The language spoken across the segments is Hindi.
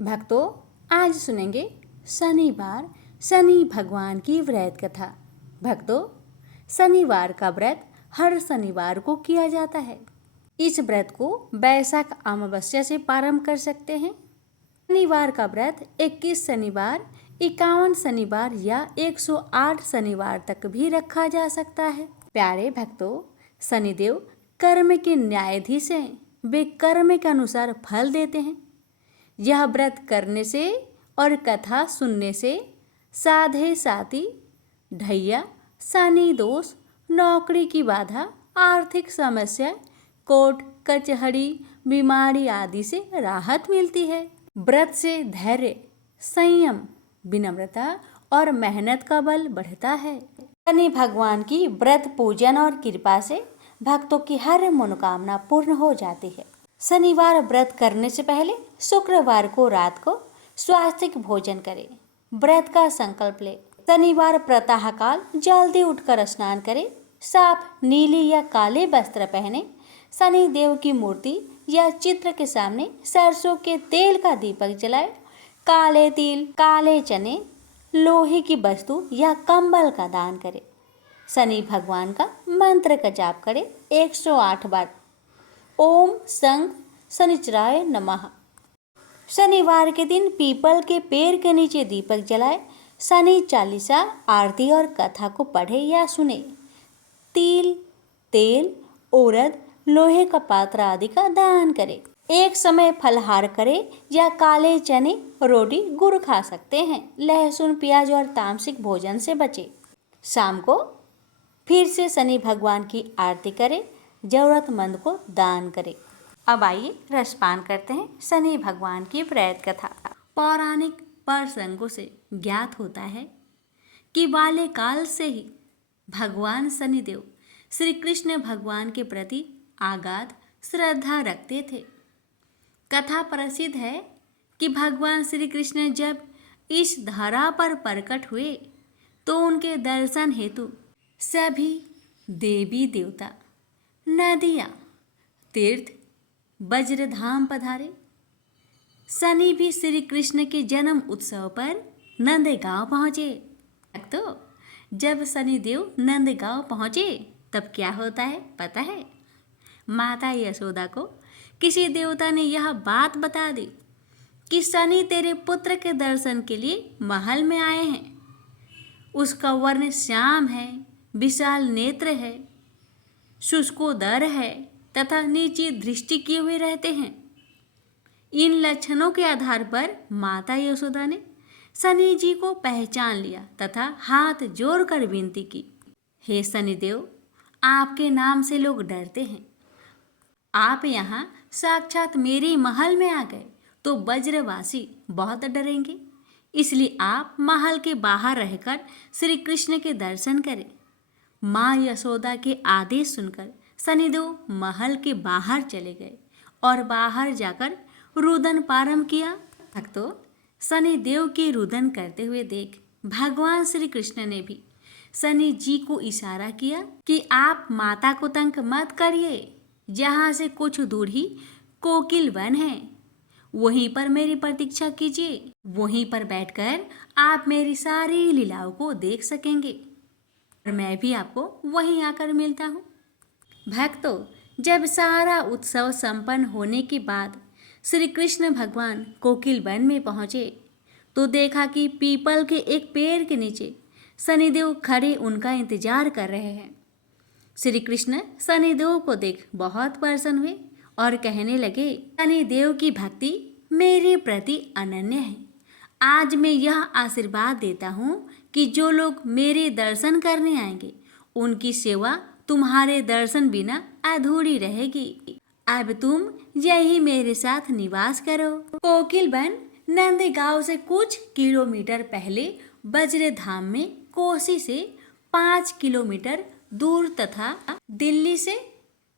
भक्तों, आज सुनेंगे शनिवार शनि भगवान की व्रत कथा। भक्तों, शनिवार का व्रत हर शनिवार को किया जाता है। इस व्रत को वैशाख अमावस्या से प्रारंभ कर सकते हैं। शनिवार का व्रत 21 शनिवार, 51 शनिवार या 108 शनिवार तक भी रखा जा सकता है। प्यारे भक्तों, शनिदेव कर्म के न्यायाधीश हैं। वे कर्म के अनुसार फल देते हैं। यह व्रत करने से और कथा सुनने से साधे साथी, ढैया, शनि दोष, नौकरी की बाधा, आर्थिक समस्या, कोर्ट कचहरी, बीमारी आदि से राहत मिलती है। व्रत से धैर्य, संयम, विनम्रता और मेहनत का बल बढ़ता है। शनि भगवान की व्रत पूजन और कृपा से भक्तों की हर मनोकामना पूर्ण हो जाती है। शनिवार व्रत करने से पहले शुक्रवार को रात को स्वास्तिक भोजन करें। व्रत का संकल्प ले। शनिवार प्रातःकाल जल्दी उठकर स्नान करें। साफ नीली या काले वस्त्र पहने। शनि देव की मूर्ति या चित्र के सामने सरसों के तेल का दीपक जलाए। काले तिल, काले चने, लोहे की वस्तु या कंबल का दान करें। शनि भगवान का मंत्र का जाप करें 108 बार। ओम संग शनिचराय नमः। शनिवार के दिन पीपल के पेड़ के नीचे दीपक जलाए। शनि चालीसा, आरती और कथा को पढ़े या सुने। तिल, तेल, उड़द, लोहे का पात्र आदि का दान करें। एक समय फलहार करें या काले चने, रोटी, गुड़ खा सकते हैं। लहसुन, प्याज और तामसिक भोजन से बचें। शाम को फिर से शनि भगवान की आरती करें। जरूरतमंद को दान करें। अब आइए रसपान करते हैं शनि भगवान की व्रत कथा। पौराणिक प्रसंगों से ज्ञात होता है कि बाल्यकाल से ही भगवान शनिदेव श्री कृष्ण भगवान के प्रति अगाध श्रद्धा रखते थे। कथा प्रसिद्ध है कि भगवान श्री कृष्ण जब इस धरा पर प्रकट हुए तो उनके दर्शन हेतु सभी देवी देवता, नदियाँ, तीर्थ, वज्रधाम पधारे। शनि भी श्री कृष्ण के जन्म उत्सव पर नंदगांव पहुँचे। तो जब शनिदेव नंदगांव पहुँचे तब क्या होता है पता है? माता यशोदा को किसी देवता ने यह बात बता दी कि शनि तेरे पुत्र के दर्शन के लिए महल में आए हैं। उसका वर्ण श्याम है, विशाल नेत्र है, शुष्कोदर है तथा नीची दृष्टि किए हुए रहते हैं। इन लक्षणों के आधार पर माता यशोदा ने शनि जी को पहचान लिया तथा हाथ जोड़कर विनती की, हे शनिदेव, आपके नाम से लोग डरते हैं। आप यहाँ साक्षात मेरे महल में आ गए तो ब्रजवासी बहुत डरेंगे। इसलिए आप महल के बाहर रहकर श्री कृष्ण के दर्शन करें। माँ यशोदा के आदेश सुनकर शनिदेव महल के बाहर चले गए और बाहर जाकर रुदन प्रारंभ किया। भक्तों, शनिदेव के रुदन करते हुए देख भगवान श्री कृष्ण ने भी शनि जी को इशारा किया कि आप माता को तंग मत करिए। जहाँ से कुछ दूर ही कोकिल वन है, वहीं पर मेरी प्रतीक्षा कीजिए। वहीं पर बैठकर आप मेरी सारी लीलाओं को देख सकेंगे और मैं भी आपको वहीं आकर मिलता हूँ। भक्तों, जब सारा उत्सव संपन्न होने के बाद श्री कृष्ण भगवान कोकिल वन में पहुँचे तो देखा कि पीपल के एक पेड़ के नीचे शनिदेव खड़े उनका इंतजार कर रहे हैं। श्री कृष्ण शनिदेव को देख बहुत प्रसन्न हुए और कहने लगे, शनिदेव की भक्ति मेरे प्रति अनन्य है। आज मैं यह आशीर्वाद देता हूँ कि जो लोग मेरे दर्शन करने आएंगे उनकी सेवा तुम्हारे दर्शन बिना अधूरी रहेगी। अब तुम यही मेरे साथ निवास करो। कोकिल वन नंदगांव से कुछ किलोमीटर पहले वज्रधाम में कोसी से 5 किलोमीटर दूर तथा दिल्ली से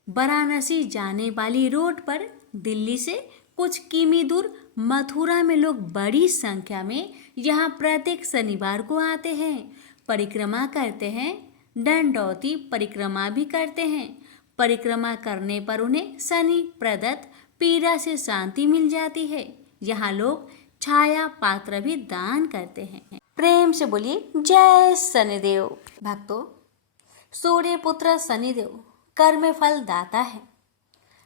वाराणसी जाने वाली रोड पर दिल्ली से कुछ किमी दूर मथुरा में लोग बड़ी संख्या में यहाँ प्रत्येक शनिवार को आते हैं, परिक्रमा करते हैं, दंडौती परिक्रमा भी करते हैं। परिक्रमा करने पर उन्हें शनि प्रदत्त पीड़ा से शांति मिल जाती है। यहाँ लोग छाया पात्र भी दान करते हैं। प्रेम से बोलिए जय शनिदेव। भक्तों, सूर्य पुत्र शनिदेव कर्म फल दाता है।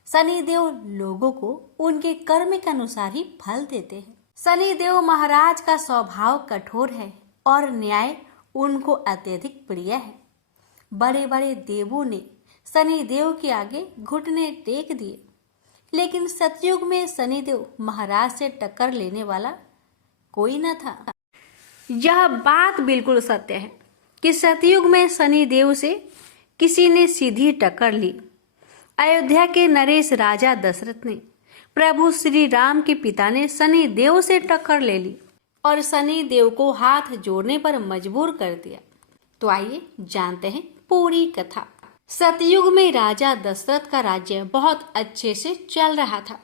शनिदेव लोगों को उनके कर्म के अनुसार ही फल देते हैं। शनिदेव महाराज का स्वभाव कठोर है और न्याय उनको अत्यधिक प्रिय है। बड़े बड़े देवों ने शनिदेव के आगे घुटने टेक दिए, लेकिन सतयुग में शनिदेव महाराज से टक्कर लेने वाला कोई न था। यह बात बिल्कुल सत्य है कि सतयुग में शनिदेव से किसी ने सीधी टक्कर ली। अयोध्या के नरेश राजा दशरथ ने प्रभु श्री राम के पिता ने शनिदेव से टक्कर ले ली और शनिदेव को हाथ जोड़ने पर मजबूर कर दिया। तो आइए जानते हैं पूरी कथा। सतयुग में राजा दशरथ का राज्य बहुत अच्छे से चल रहा था।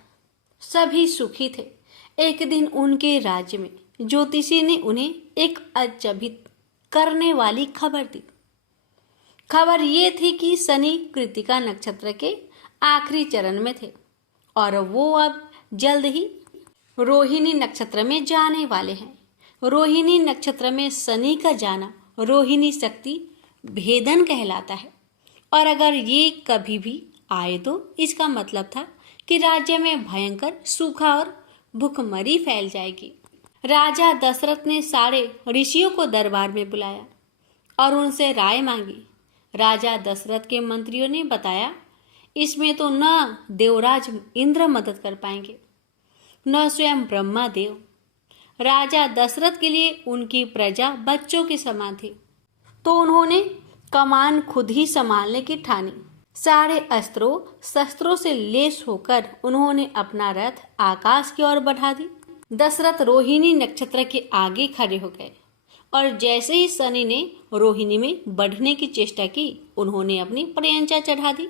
सभी सुखी थे। एक दिन उनके राज्य में ज्योतिषी ने उन्हें एक अचंभित करने वाली खबर दी। खबर ये थी कि शनि कृत्तिका नक्षत्र के आखिरी चरण में थे और वो अब जल्द ही रोहिणी नक्षत्र में जाने वाले हैं। रोहिणी नक्षत्र में शनि का जाना रोहिणी शक्ति भेदन कहलाता है और अगर ये कभी भी आए तो इसका मतलब था कि राज्य में भयंकर सूखा और भूखमरी फैल जाएगी। राजा दशरथ ने सारे ऋषियों को दरबार में बुलाया और उनसे राय मांगी। राजा दशरथ के मंत्रियों ने बताया, इसमें तो न देवराज इंद्र मदद कर पाएंगे, न स्वयं ब्रह्मा देव। राजा दशरथ के लिए उनकी प्रजा बच्चों के समान थी, तो उन्होंने कमान खुद ही संभालने की ठानी। सारे अस्त्रों शस्त्रों से लेस होकर उन्होंने अपना रथ आकाश की ओर बढ़ा दी। दशरथ रोहिणी नक्षत्र के आगे खड़े हो गए और जैसे ही शनि ने रोहिणी में बढ़ने की चेष्टा की, उन्होंने अपनी प्रयंचा चढ़ा दी।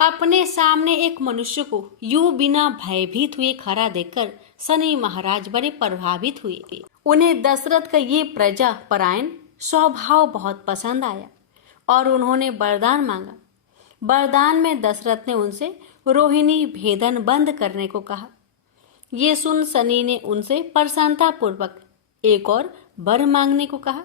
अपने सामने एक मनुष्य को यूं बिना भयभीत हुए खड़ा देखकर शनि महाराज बड़े प्रभावित हुए। उन्हें दशरथ का ये प्रजा परायण स्वभाव बहुत पसंद आया और उन्होंने वरदान मांगा। वरदान में दशरथ ने उनसे रोहिणी भेदन बंद करने को कहा। ये सुन शनि ने उनसे प्रसन्नता पूर्वक एक और वर मांगने को कहा।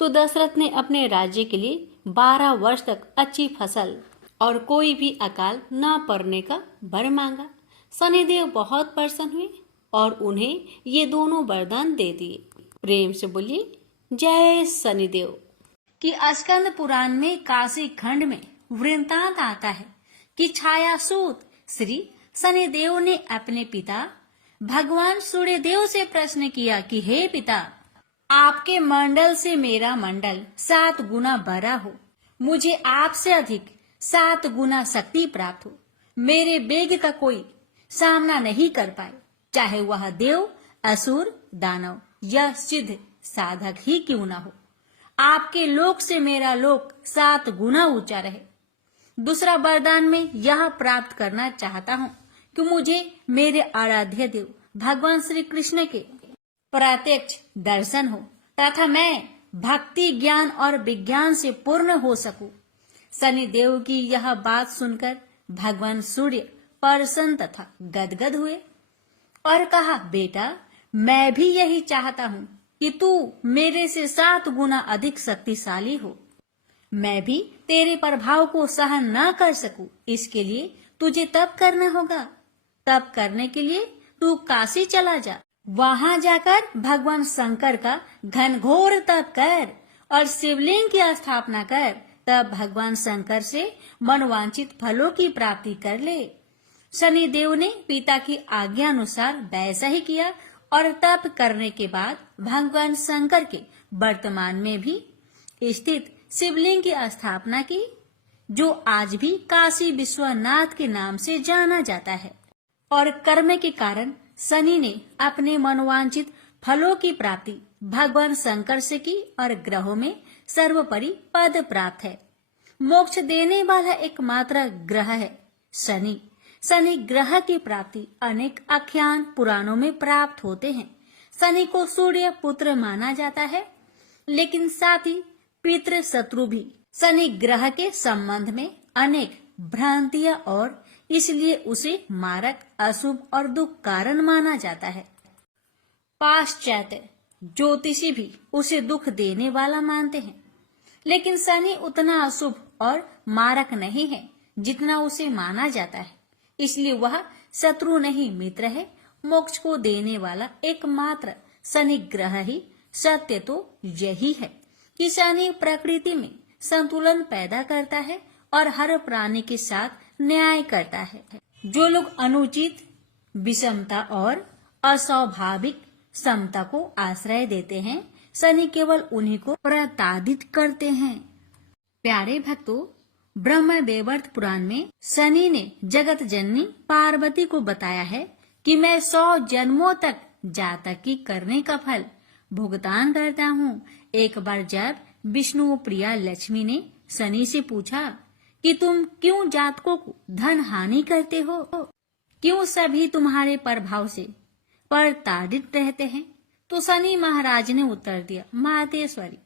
तो दशरथ ने अपने राज्य के लिए 12 वर्ष तक अच्छी फसल और कोई भी अकाल न पड़ने का वर मांगा। शनिदेव बहुत प्रसन्न हुए और उन्हें ये दोनों वरदान दे दिए। प्रेम से बोलिए जय शनिदेव। कि स्कंद पुराण में काशी खंड में वृत्तांत आता है कि छायासूत श्री शनिदेव ने अपने पिता भगवान सूर्यदेव से प्रश्न किया कि हे पिता, आपके मंडल से मेरा मंडल 7 गुना बड़ा हो, मुझे आपसे अधिक 7 गुना शक्ति प्राप्त हो, मेरे वेग का कोई सामना नहीं कर पाए, चाहे वह देव, असुर, दानव या सिद्ध साधक ही क्यों न हो। आपके लोक से मेरा लोक 7 गुना ऊंचा रहे। दूसरा वरदान में यह प्राप्त करना चाहता हूँ कि मुझे मेरे आराध्य देव भगवान श्री कृष्ण के प्रत्यक्ष दर्शन हो तथा मैं भक्ति, ज्ञान और विज्ञान से पूर्ण हो सकूं। शनिदेव की यह बात सुनकर भगवान सूर्य प्रसन्न तथा गदगद हुए और कहा, बेटा, मैं भी यही चाहता हूँ कि तू मेरे से 7 गुना अधिक शक्तिशाली हो। मैं भी तेरे प्रभाव को सहन न कर सकूं, इसके लिए तुझे तप करना होगा। तप करने के लिए तू काशी चला जा। वहां जाकर भगवान शंकर का घनघोर तप कर और शिवलिंग की स्थापना कर। तब भगवान शंकर से मनवांछित फलों की प्राप्ति कर ले। शनिदेव ने पिता की आज्ञा अनुसार वैसा ही किया और तप करने के बाद भगवान शंकर के वर्तमान में भी स्थित शिवलिंग की स्थापना की, जो आज भी काशी विश्वनाथ के नाम से जाना जाता है। और कर्म के कारण शनि ने अपने मनोवांछित फलों की प्राप्ति भगवान शंकर से की और ग्रहों में सर्वोपरि पद प्राप्त है। मोक्ष देने वाला एकमात्र ग्रह है शनि। शनि ग्रह की प्राप्ति अनेक आख्यान पुराणों में प्राप्त होते हैं। शनि को सूर्य पुत्र माना जाता है, लेकिन साथ ही पितृ शत्रु भी। शनि ग्रह के संबंध में अनेक भ्रांतियां और इसलिए उसे मारक, अशुभ और दुख कारण माना जाता है। पाश्चात्य ज्योतिषी भी उसे दुख देने वाला मानते हैं, लेकिन शनि उतना अशुभ और मारक नहीं है जितना उसे माना जाता है। इसलिए वह शत्रु नहीं मित्र है। मोक्ष को देने वाला एकमात्र शनि ग्रह ही। सत्य तो यही है कि शनि प्रकृति में संतुलन पैदा करता है और हर प्राणी के साथ न्याय करता है। जो लोग अनुचित विषमता और अस्वाभाविक समता को आश्रय देते हैं, शनि केवल उन्हीं को प्रताड़ित करते हैं। प्यारे भक्तों, ब्रह्म वैवर्त पुराण में शनि ने जगत जननी पार्वती को बताया है कि मैं 100 जन्मों तक जातक की करने का फल भुगतान करता हूँ। एक बार जब विष्णु प्रिया लक्ष्मी ने शनि से पूछा कि तुम क्यों जातकों को धन हानि करते हो, क्यों सभी तुम्हारे प्रभाव से प्रताड़ित रहते हैं, तो शनि महाराज ने उत्तर दिया, मातेश्वरी,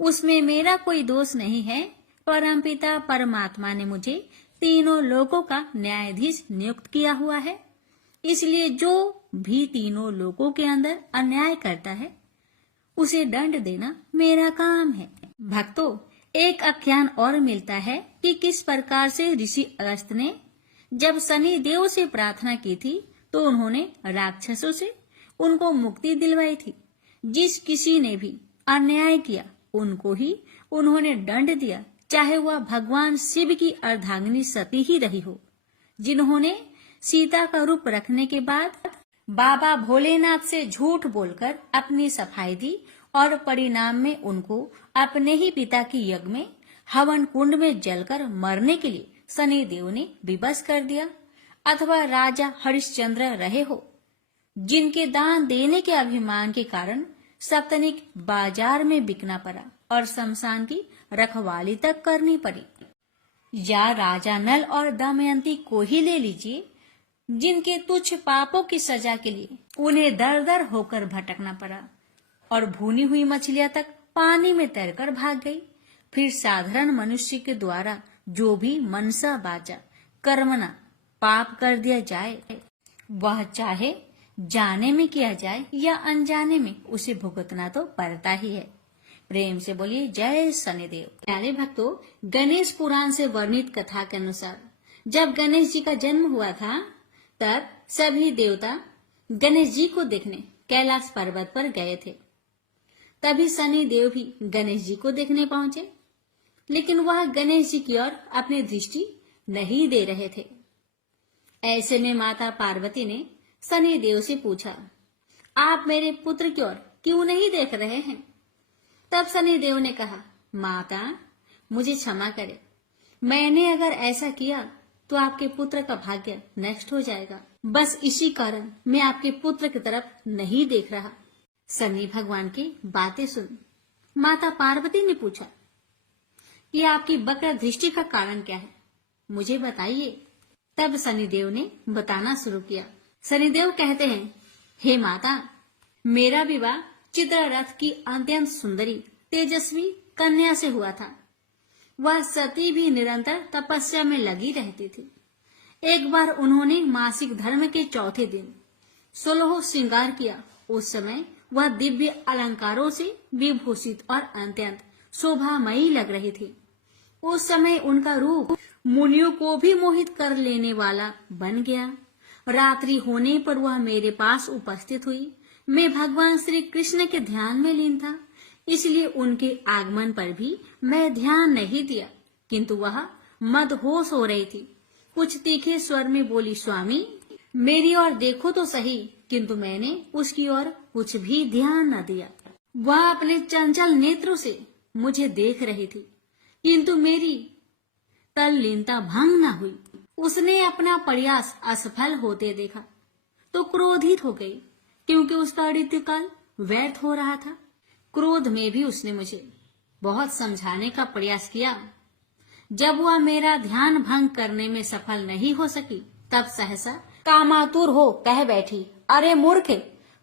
उसमें मेरा कोई दोष नहीं है। परमपिता परमात्मा ने मुझे तीनों लोकों का न्यायाधीश नियुक्त किया हुआ है, इसलिए जो भी तीनों लोकों के अंदर अन्याय करता है उसे दंड देना मेरा काम है। भक्तों, एक आख्यान और मिलता है कि किस प्रकार से ऋषि अगस्त्य ने जब शनि देव से प्रार्थना की थी तो उन्होंने राक्षसों से उनको मुक्ति दिलवाई थी। जिस किसी ने भी अन्याय किया उनको ही उन्होंने दंड दिया, चाहे वह भगवान शिव की अर्धांगिनी सती ही रही हो, जिन्होंने सीता का रूप रखने के बाद बाबा भोलेनाथ से झूठ बोलकर अपनी सफाई दी और परिणाम में उनको अपने ही पिता की यज्ञ में हवन कुंड में जलकर मरने के लिए शनि देव ने विवश कर दिया। अथवा राजा हरिश्चंद्र रहे हो, जिनके दान देने के अभिमान के कारण सप्तनिक बाजार में बिकना पड़ा और शमशान की रखवाली तक करनी पड़ी। या राजा नल और दमयंती को ही ले लीजिए, जिनके तुच्छ पापों की सजा के लिए उन्हें दर दर होकर भटकना पड़ा और भुनी हुई मछलियां तक पानी में तैरकर भाग गई। फिर साधारण मनुष्य के द्वारा जो भी मनसा वाचा कर्मणा पाप कर दिया जाए, वह चाहे जाने में किया जाए या अनजाने में, उसे भुगतना तो पड़ता ही है। प्रेम से बोलिए जय शनिदेव। प्यारे भक्तों, गणेश पुराण से वर्णित कथा के अनुसार जब गणेश जी का जन्म हुआ था, तब सभी देवता गणेश जी को देखने कैलाश पर्वत पर गए थे। तभी शनि देव भी गणेश जी को देखने पहुंचे, लेकिन वह गणेश जी की ओर अपनी दृष्टि नहीं दे रहे थे। ऐसे में माता पार्वती ने शनि देव से पूछा, आप मेरे पुत्र की ओर क्यों नहीं देख रहे हैं? तब शनि देव ने कहा, माता, मुझे क्षमा करें, मैंने अगर ऐसा किया तो आपके पुत्र का भाग्य नष्ट हो जाएगा। बस इसी कारण मैं आपके पुत्र की तरफ नहीं देख रहा। शनि भगवान की बातें सुन माता पार्वती ने पूछा कि आपकी वक्र दृष्टि का कारण क्या है, मुझे बताइए। तब शनिदेव ने बताना शुरू किया। शनिदेव कहते हैं, हे माता, मेरा विवाह चित्ररथ की अत्यंत सुंदरी तेजस्वी कन्या से हुआ था। वह सती भी निरंतर तपस्या में लगी रहती थी। एक बार उन्होंने मासिक धर्म के चौथे दिन 16 श्रृंगार किया। उस समय वह दिव्य अलंकारों से विभूषित और अत्यंत शोभामयी लग रही थी। उस समय उनका रूप मुनियों को भी मोहित कर लेने वाला बन गया। रात्रि होने पर वह मेरे पास उपस्थित हुई। मैं भगवान श्री कृष्ण के ध्यान में लीन था, इसलिए उनके आगमन पर भी मैं ध्यान नहीं दिया, किंतु वह मदहोश हो रही थी। कुछ तीखे स्वर में बोली, स्वामी, मेरी ओर देखो तो सही। किंतु मैंने उसकी ओर कुछ भी ध्यान न दिया। वह अपने चंचल नेत्रों से मुझे देख रही थी, किंतु मेरी तल्लीनता भंग न हुई। उसने अपना प्रयास असफल होते देखा तो क्रोधित हो गई, क्योंकि उसका ऋतुकाल व्यर्थ हो रहा था। क्रोध में भी उसने मुझे बहुत समझाने का प्रयास किया। जब वह मेरा ध्यान भंग करने में सफल नहीं हो सकी, तब सहसा कामातुर हो कह बैठी, अरे मूर्ख,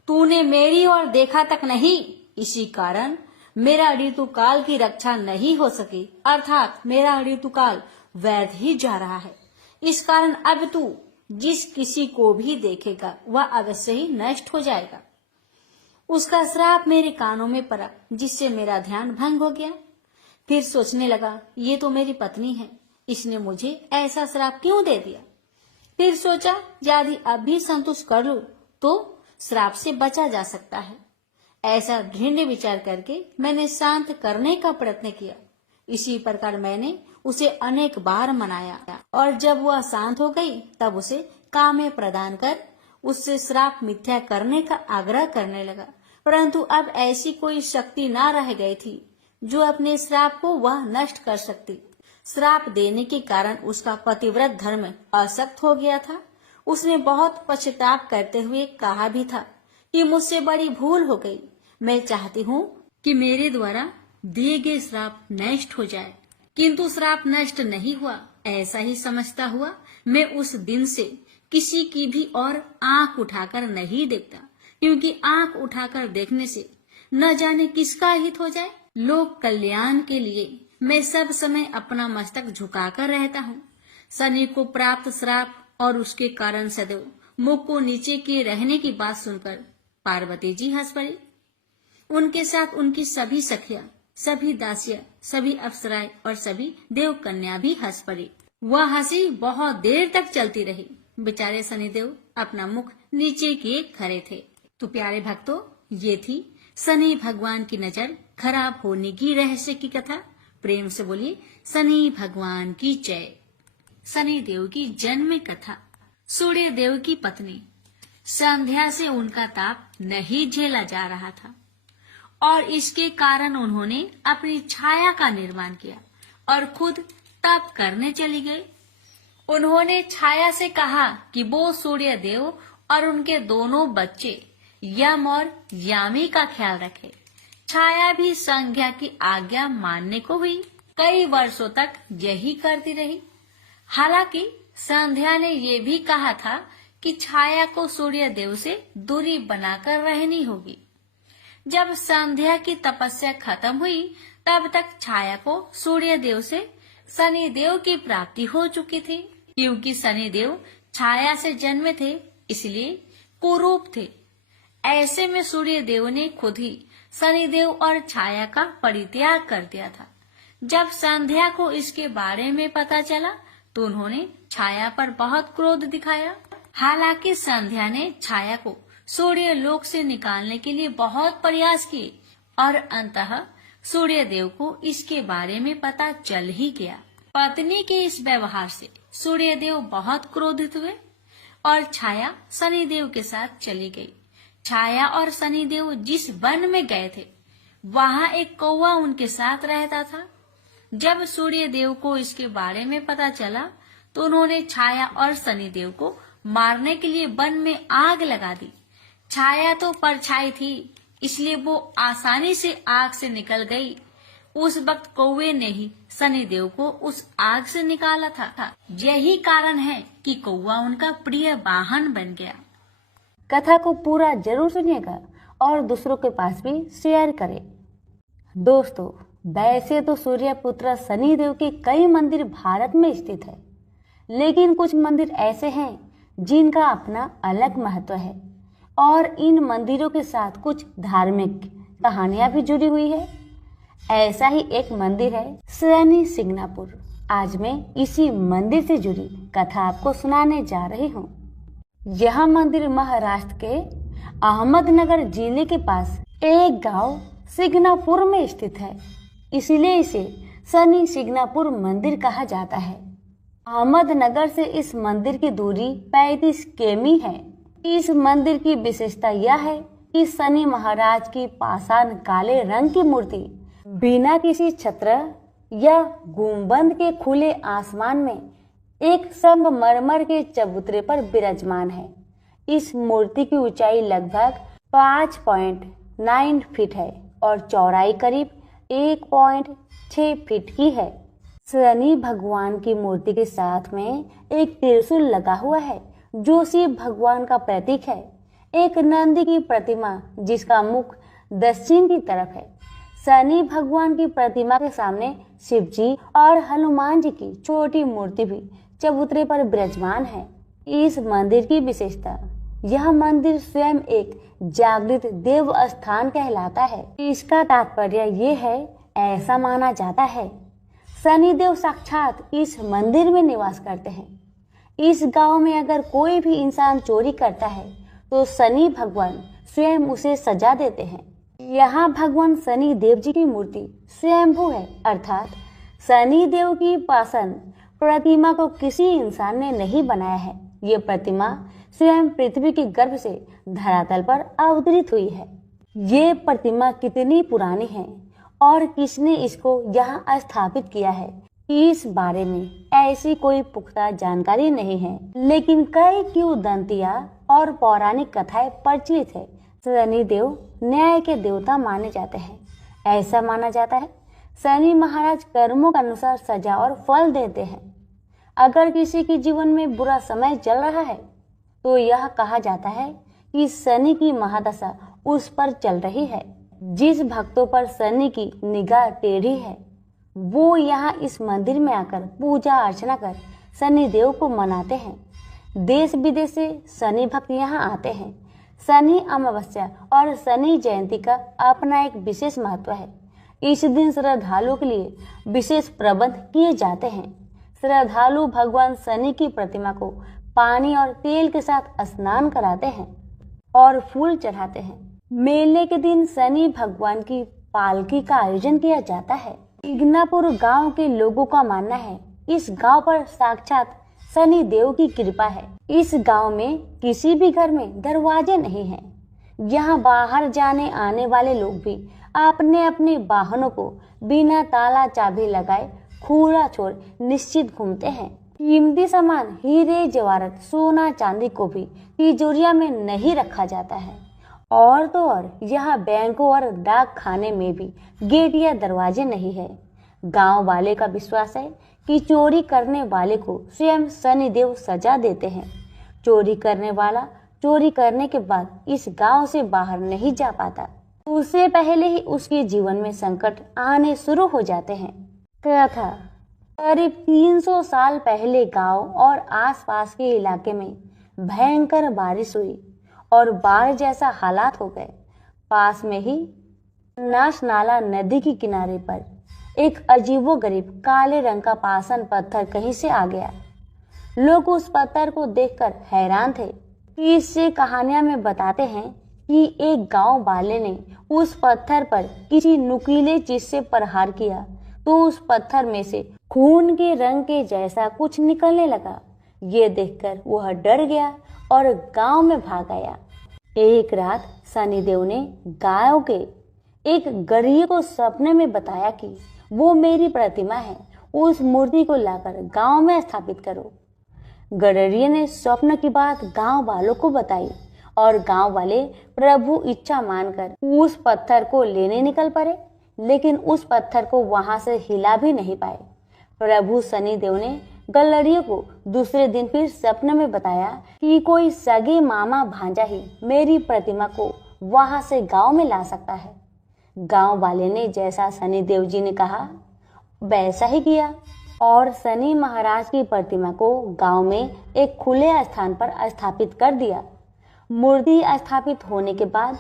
तूने मेरी ओर देखा तक नहीं, इसी कारण मेरा ऋतुकाल की रक्षा नहीं हो सकी, अर्थात मेरा ऋतुकाल व्यर्थ ही जा रहा है। इस कारण अब तू जिस किसी को भी देखेगा वह अवश्य ही नष्ट हो जाएगा। उसका श्राप मेरे कानों में पड़ा, जिससे मेरा ध्यान भंग हो गया। फिर सोचने लगा, ये तो मेरी पत्नी है, इसने मुझे ऐसा श्राप क्यों दे दिया। फिर सोचा, यदि अब भी संतुष्ट कर लूं तो श्राप से बचा जा सकता है। ऐसा दृढ़ विचार करके मैंने शांत करने का प्रयत्न किया। इसी प्रकार मैंने उसे अनेक बार मनाया और जब वह शांत हो गई तब उसे काम्य प्रदान कर उससे श्राप मिथ्या करने का आग्रह करने लगा। परंतु अब ऐसी कोई शक्ति न रह गई थी जो अपने श्राप को वह नष्ट कर सकती। श्राप देने के कारण उसका पतिव्रत धर्म असक्त हो गया था। उसने बहुत पश्चाताप करते हुए कहा भी था कि मुझसे बड़ी भूल हो गई, मैं चाहती हूँ कि मेरे द्वारा दिए गए श्राप नष्ट हो जाए। किंतु श्राप नष्ट नहीं हुआ। ऐसा ही समझता हुआ मैं उस दिन से किसी की भी और आंख उठाकर नहीं देखता, क्योंकि आंख उठाकर देखने से न जाने किसका हित हो जाए। लोक कल्याण के लिए मैं सब समय अपना मस्तक झुकाकर रहता हूँ। शनि को प्राप्त श्राप और उसके कारण सदैव मुख को नीचे किए रहने की बात सुनकर पार्वती जी हंस पड़ी। उनके साथ उनकी सभी सखियां, सभी दासियां, सभी अप्सराएं और सभी देव कन्या भी हंस पड़ी। वह हंसी बहुत देर तक चलती रही। बेचारे शनिदेव अपना मुख नीचे किए खड़े थे। तो प्यारे भक्तों, ये थी शनि भगवान की नजर खराब होने की रहस्य की कथा। प्रेम से बोलिए शनि भगवान की जय। शनि देव की जन्म कथा। सूर्य देव की पत्नी संध्या से उनका ताप नहीं झेला जा रहा था और इसके कारण उन्होंने अपनी छाया का निर्माण किया और खुद तप करने चली गई। उन्होंने छाया से कहा कि वो सूर्य देव और उनके दोनों बच्चे यम और यामी का ख्याल रखे। छाया भी संध्या की आज्ञा मानने को हुई। कई वर्षों तक यही करती रही। हालांकि संध्या ने ये भी कहा था कि छाया को सूर्य देव से दूरी बनाकर रहनी होगी। जब संध्या की तपस्या खत्म हुई तब तक छाया को सूर्य देव से शनि देव की प्राप्ति हो चुकी थी। क्योंकि शनि देव छाया से जन्मे थे, इसलिए कुरूप थे। ऐसे में सूर्य देव ने खुद ही शनि देव और छाया का परित्याग कर दिया था। जब संध्या को इसके बारे में पता चला तो उन्होंने छाया पर बहुत क्रोध दिखाया। हालांकि संध्या ने छाया को सूर्य लोक से निकालने के लिए बहुत प्रयास किए और अंततः सूर्य देव को इसके बारे में पता चल ही गया। पत्नी के इस व्यवहार से सूर्य देव बहुत क्रोधित हुए और छाया शनि देव के साथ चली गई। छाया और शनि देव जिस वन में गए थे वहाँ एक कौवा उनके साथ रहता था। जब सूर्य देव को इसके बारे में पता चला तो उन्होंने छाया और शनि देव को मारने के लिए वन में आग लगा दी। छाया तो परछाई थी, इसलिए वो आसानी से आग से निकल गई। उस वक्त कौवे ने ही शनि देव को उस आग से निकाला था। यही कारण है कि कौवा उनका प्रिय वाहन बन गया। कथा को पूरा जरूर सुनिएगा और दूसरों के पास भी शेयर करें। दोस्तों, वैसे तो सूर्य पुत्र शनि देव के कई मंदिर भारत में स्थित है, लेकिन कुछ मंदिर ऐसे हैं जिनका अपना अलग महत्व है और इन मंदिरों के साथ कुछ धार्मिक कहानियां भी जुड़ी हुई है। ऐसा ही एक मंदिर है शनि सिंगनापुर। आज मैं इसी मंदिर से जुड़ी कथा आपको सुनाने जा रही हूँ। यह मंदिर महाराष्ट्र के अहमदनगर जिले के पास एक गांव सिंगनापुर में स्थित है, इसलिए इसे शनि सिंगनापुर मंदिर कहा जाता है। अहमदनगर से इस मंदिर की दूरी 35 किमी है। इस मंदिर की विशेषता यह है कि शनि महाराज की पाषाण काले रंग की मूर्ति बिना किसी छत्र या गुंबद के खुले आसमान में एक संगमरमर के चबूतरे पर विराजमान है। इस मूर्ति की ऊंचाई लगभग 5.9 फीट है और चौड़ाई करीब 1.6 फीट की है। शनि भगवान की मूर्ति के साथ में एक त्रिशूल लगा हुआ है जो शिव भगवान का प्रतीक है। एक नंदी की प्रतिमा जिसका मुख दक्षिण की तरफ है। शनि भगवान की प्रतिमा के सामने शिव जी और हनुमान जी की छोटी मूर्ति भी चबूतरे पर विराजमान है। इस मंदिर की विशेषता यह मंदिर स्वयं एक जागृत देव स्थान कहलाता है। इसका तात्पर्य ये है, ऐसा माना जाता है शनिदेव साक्षात इस मंदिर में निवास करते हैं। इस गांव में अगर कोई भी इंसान चोरी करता है तो शनि भगवान स्वयं उसे सजा देते हैं। यहाँ भगवान शनि देव जी की मूर्ति स्वयंभू है, अर्थात शनि देव की पाषाण प्रतिमा को किसी इंसान ने नहीं बनाया है। ये प्रतिमा स्वयं पृथ्वी के गर्भ से धरातल पर अवतरित हुई है। ये प्रतिमा कितनी पुरानी है और किसने इसको यहाँ स्थापित किया है, इस बारे में ऐसी कोई पुख्ता जानकारी नहीं है, लेकिन कई किंवदंतियां और पौराणिक कथाएं प्रचलित है। शनिदेव न्याय के देवता माने जाते हैं। ऐसा माना जाता है शनि महाराज कर्मों के अनुसार सजा और फल देते हैं। अगर किसी के जीवन में बुरा समय चल रहा है तो यह कहा जाता है कि शनि की महादशा उस पर चल रही है। जिस भक्तों पर शनि की निगाह टेढ़ी है वो यहाँ इस मंदिर में आकर पूजा अर्चना कर शनि देव को मनाते हैं। देश विदेश से शनि भक्त यहाँ आते हैं। शनि अमावस्या और शनि जयंती का अपना एक विशेष महत्व है। इस दिन श्रद्धालुओं के लिए विशेष प्रबंध किए जाते हैं। श्रद्धालु भगवान शनि की प्रतिमा को पानी और तेल के साथ स्नान कराते हैं और फूल चढ़ाते हैं। मेले के दिन शनि भगवान की पालकी का आयोजन किया जाता है। इग्नापुर गांव के लोगों का मानना है इस गांव पर साक्षात शनि देव की कृपा है। इस गांव में किसी भी घर में दरवाजे नहीं हैं। यहाँ बाहर जाने आने वाले लोग भी अपने अपने वाहनों को बिना ताला चाबी लगाए खुला छोड़ निश्चित घूमते हैं। कीमती सामान हीरे जवाहरात सोना चांदी को भी तिजोरिया में नहीं रखा जाता है। और तो और यहाँ बैंकों और डाक खाने में भी गेट या दरवाजे नहीं है। गांव वाले का विश्वास है कि चोरी करने वाले को स्वयं शनिदेव सजा देते हैं। चोरी करने वाला चोरी करने के बाद इस गांव से बाहर नहीं जा पाता। उससे पहले ही उसके जीवन में संकट आने शुरू हो जाते हैं। कथा करीब 300 साल पहले गांव और आसपास के इलाके में भयंकर बारिश हुई और बाढ़ जैसा हालात हो गए। पास में ही नाश नाला नदी के किनारे पर एक अजीबोगरीब काले रंग का पाषाण पत्थर कहीं से आ गया। लोग उस पत्थर को देखकर हैरान थे। इससे कहानियां में बताते हैं कि एक गांव वाले ने उस पत्थर पर किसी नुकीले चीज से प्रहार किया तो उस पत्थर में से खून के रंग के जैसा कुछ निकलने लगा। ये देखकर वह डर गया और गांव में भाग आया। एक रात शनिदेव ने गांव के एक गरीब को सपने में बताया कि वो मेरी प्रतिमा है, उस मूर्ति को लाकर गांव में स्थापित करो। गडरिये ने स्वप्न की बात गांव वालों को बताई और गांव वाले प्रभु इच्छा मानकर उस पत्थर को लेने निकल पड़े, लेकिन उस पत्थर को वहां से हिला भी नहीं पाए। प्रभु शनिदेव ने गडरिये को दूसरे दिन फिर सपने में बताया कि कोई सगे मामा भांजा ही मेरी प्रतिमा को वहां से गांव में ला सकता है। गांव वाले ने जैसा शनिदेव जी ने कहा वैसा ही किया और शनि महाराज की प्रतिमा को गांव में एक खुले स्थान पर स्थापित कर दिया। मूर्ति स्थापित होने के बाद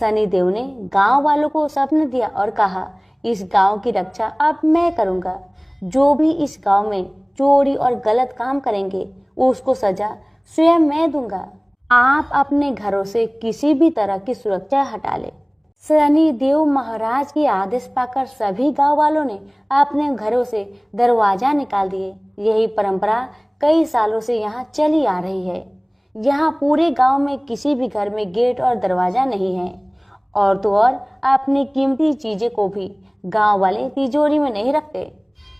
शनिदेव ने गांव वालों को स्वप्न दिया और कहा, इस गांव की रक्षा अब मैं करूंगा। जो भी इस गांव में चोरी और गलत काम करेंगे उसको सजा स्वयं मैं दूंगा। आप अपने घरों से किसी भी तरह की सुरक्षा हटा ले। शनि देव महाराज की आदेश पाकर सभी गांव वालों ने अपने घरों से दरवाजा निकाल दिए। यही परंपरा कई सालों से यहाँ चली आ रही है। यहाँ पूरे गांव में किसी भी घर में गेट और दरवाजा नहीं है। और तो और अपनी कीमती चीजें को भी गांव वाले तिजोरी में नहीं रखते।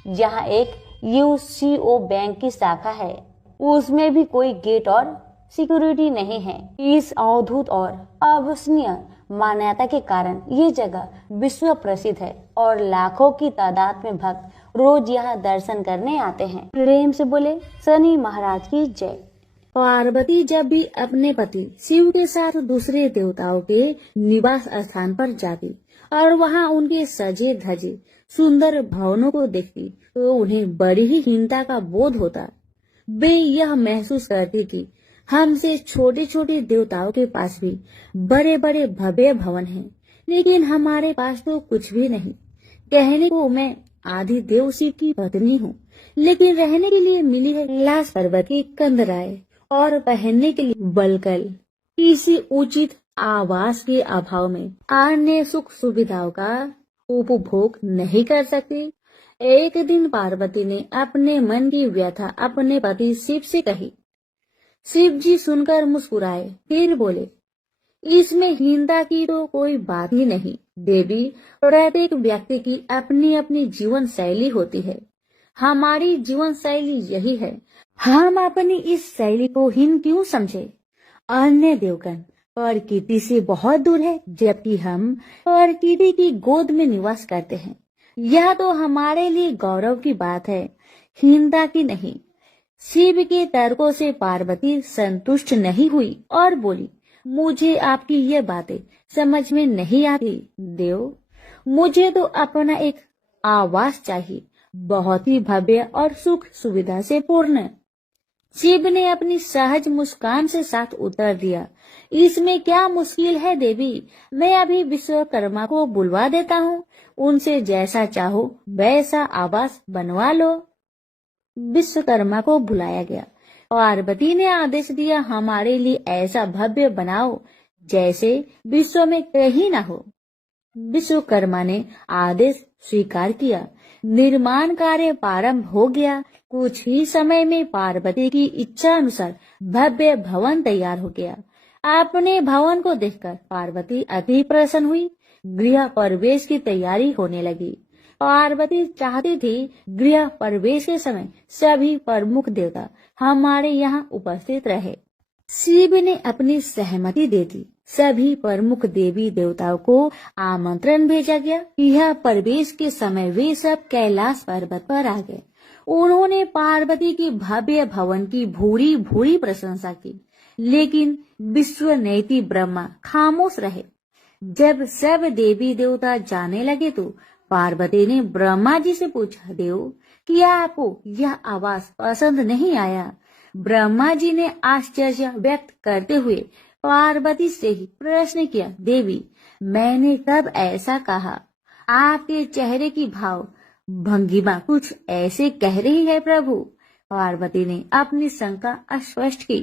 यहाँ एक यूसीओ बैंक की शाखा है, उसमें भी कोई गेट और सिक्योरिटी नहीं है। इस अद्भुत और अविश्वसनीय मान्यता के कारण ये जगह विश्व प्रसिद्ध है और लाखों की तादाद में भक्त रोज यहाँ दर्शन करने आते हैं। प्रेम से बोले शनि महाराज की जय। पार्वती जब भी अपने पति शिव के साथ दूसरे देवताओं के निवास स्थान पर जाती और वहाँ उनके सजे धजे सुंदर भवनों को देखती तो उन्हें बड़ी ही हीनता का बोध होता। वे यह महसूस करती कि हमसे छोटे छोटे देवताओं के पास भी बड़े बड़े भव्य भवन हैं, लेकिन हमारे पास तो कुछ भी नहीं। कहने को मैं आदि देव शिव की पत्नी हूँ, लेकिन रहने के लिए मिली है कैलाश पर्वत की कंदराएं और पहनने के लिए बलकल। किसी उचित आवास के अभाव में अन्य सुख सुविधाओं का उपभोग नहीं कर सकती। एक दिन पार्वती ने अपने मन की व्यथा अपने पति शिव से कही। शिव जी सुनकर मुस्कुराए, फिर बोले, इसमें हीनता की तो कोई बात ही नहीं देवी। प्रत्येक व्यक्ति की अपनी अपनी जीवन शैली होती है। हमारी जीवन शैली यही है, हम अपनी इस शैली को हीन क्यों समझे। अन्य देवगण प्रकृति से बहुत दूर है, जबकि हम प्रकृति की गोद में निवास करते हैं। यह तो हमारे लिए गौरव की बात है, हीनता की नहीं। शिव के तर्कों से पार्वती संतुष्ट नहीं हुई और बोली, मुझे आपकी ये बातें समझ में नहीं आती देव। मुझे तो अपना एक आवास चाहिए, बहुत ही भव्य और सुख सुविधा से पूर्ण। शिव ने अपनी सहज मुस्कान से साथ उत्तर दिया, इसमें क्या मुश्किल है देवी। मैं अभी विश्वकर्मा को बुलवा देता हूँ, उनसे जैसा चाहो वैसा आवास बनवा लो। विश्वकर्मा को बुलाया गया। पार्वती ने आदेश दिया, हमारे लिए ऐसा भव्य बनाओ जैसे विश्व में कहीं न हो। विश्वकर्मा ने आदेश स्वीकार किया। निर्माण कार्य प्रारंभ हो गया। कुछ ही समय में पार्वती की इच्छा अनुसार भव्य भवन तैयार हो गया। अपने भवन को देखकर पार्वती अति प्रसन्न हुई। गृह प्रवेश की तैयारी होने लगी। पार्वती चाहती थी गृह प्रवेश के समय सभी प्रमुख देवता हमारे यहाँ उपस्थित रहे। शिव ने अपनी सहमति दे दी। सभी प्रमुख देवी देवताओं को आमंत्रण भेजा गया। यह प्रवेश के समय वे सब कैलाश पर्वत पर आ गए। उन्होंने पार्वती की भव्य भवन की भूरी भूरी प्रशंसा की, लेकिन विश्वनेत्री ब्रह्मा खामोश रहे। जब सब देवी देवता जाने लगे तो पार्वती ने ब्रह्मा जी से पूछा, देव क्या आपको यह आवास पसंद नहीं आया। ब्रह्मा जी ने आश्चर्य व्यक्त करते हुए पार्वती से ही प्रश्न किया, देवी मैंने कब ऐसा कहा। आपके चेहरे की भाव भंगिमा कुछ ऐसे कह रही है प्रभु। पार्वती ने अपनी शंका स्पष्ट की।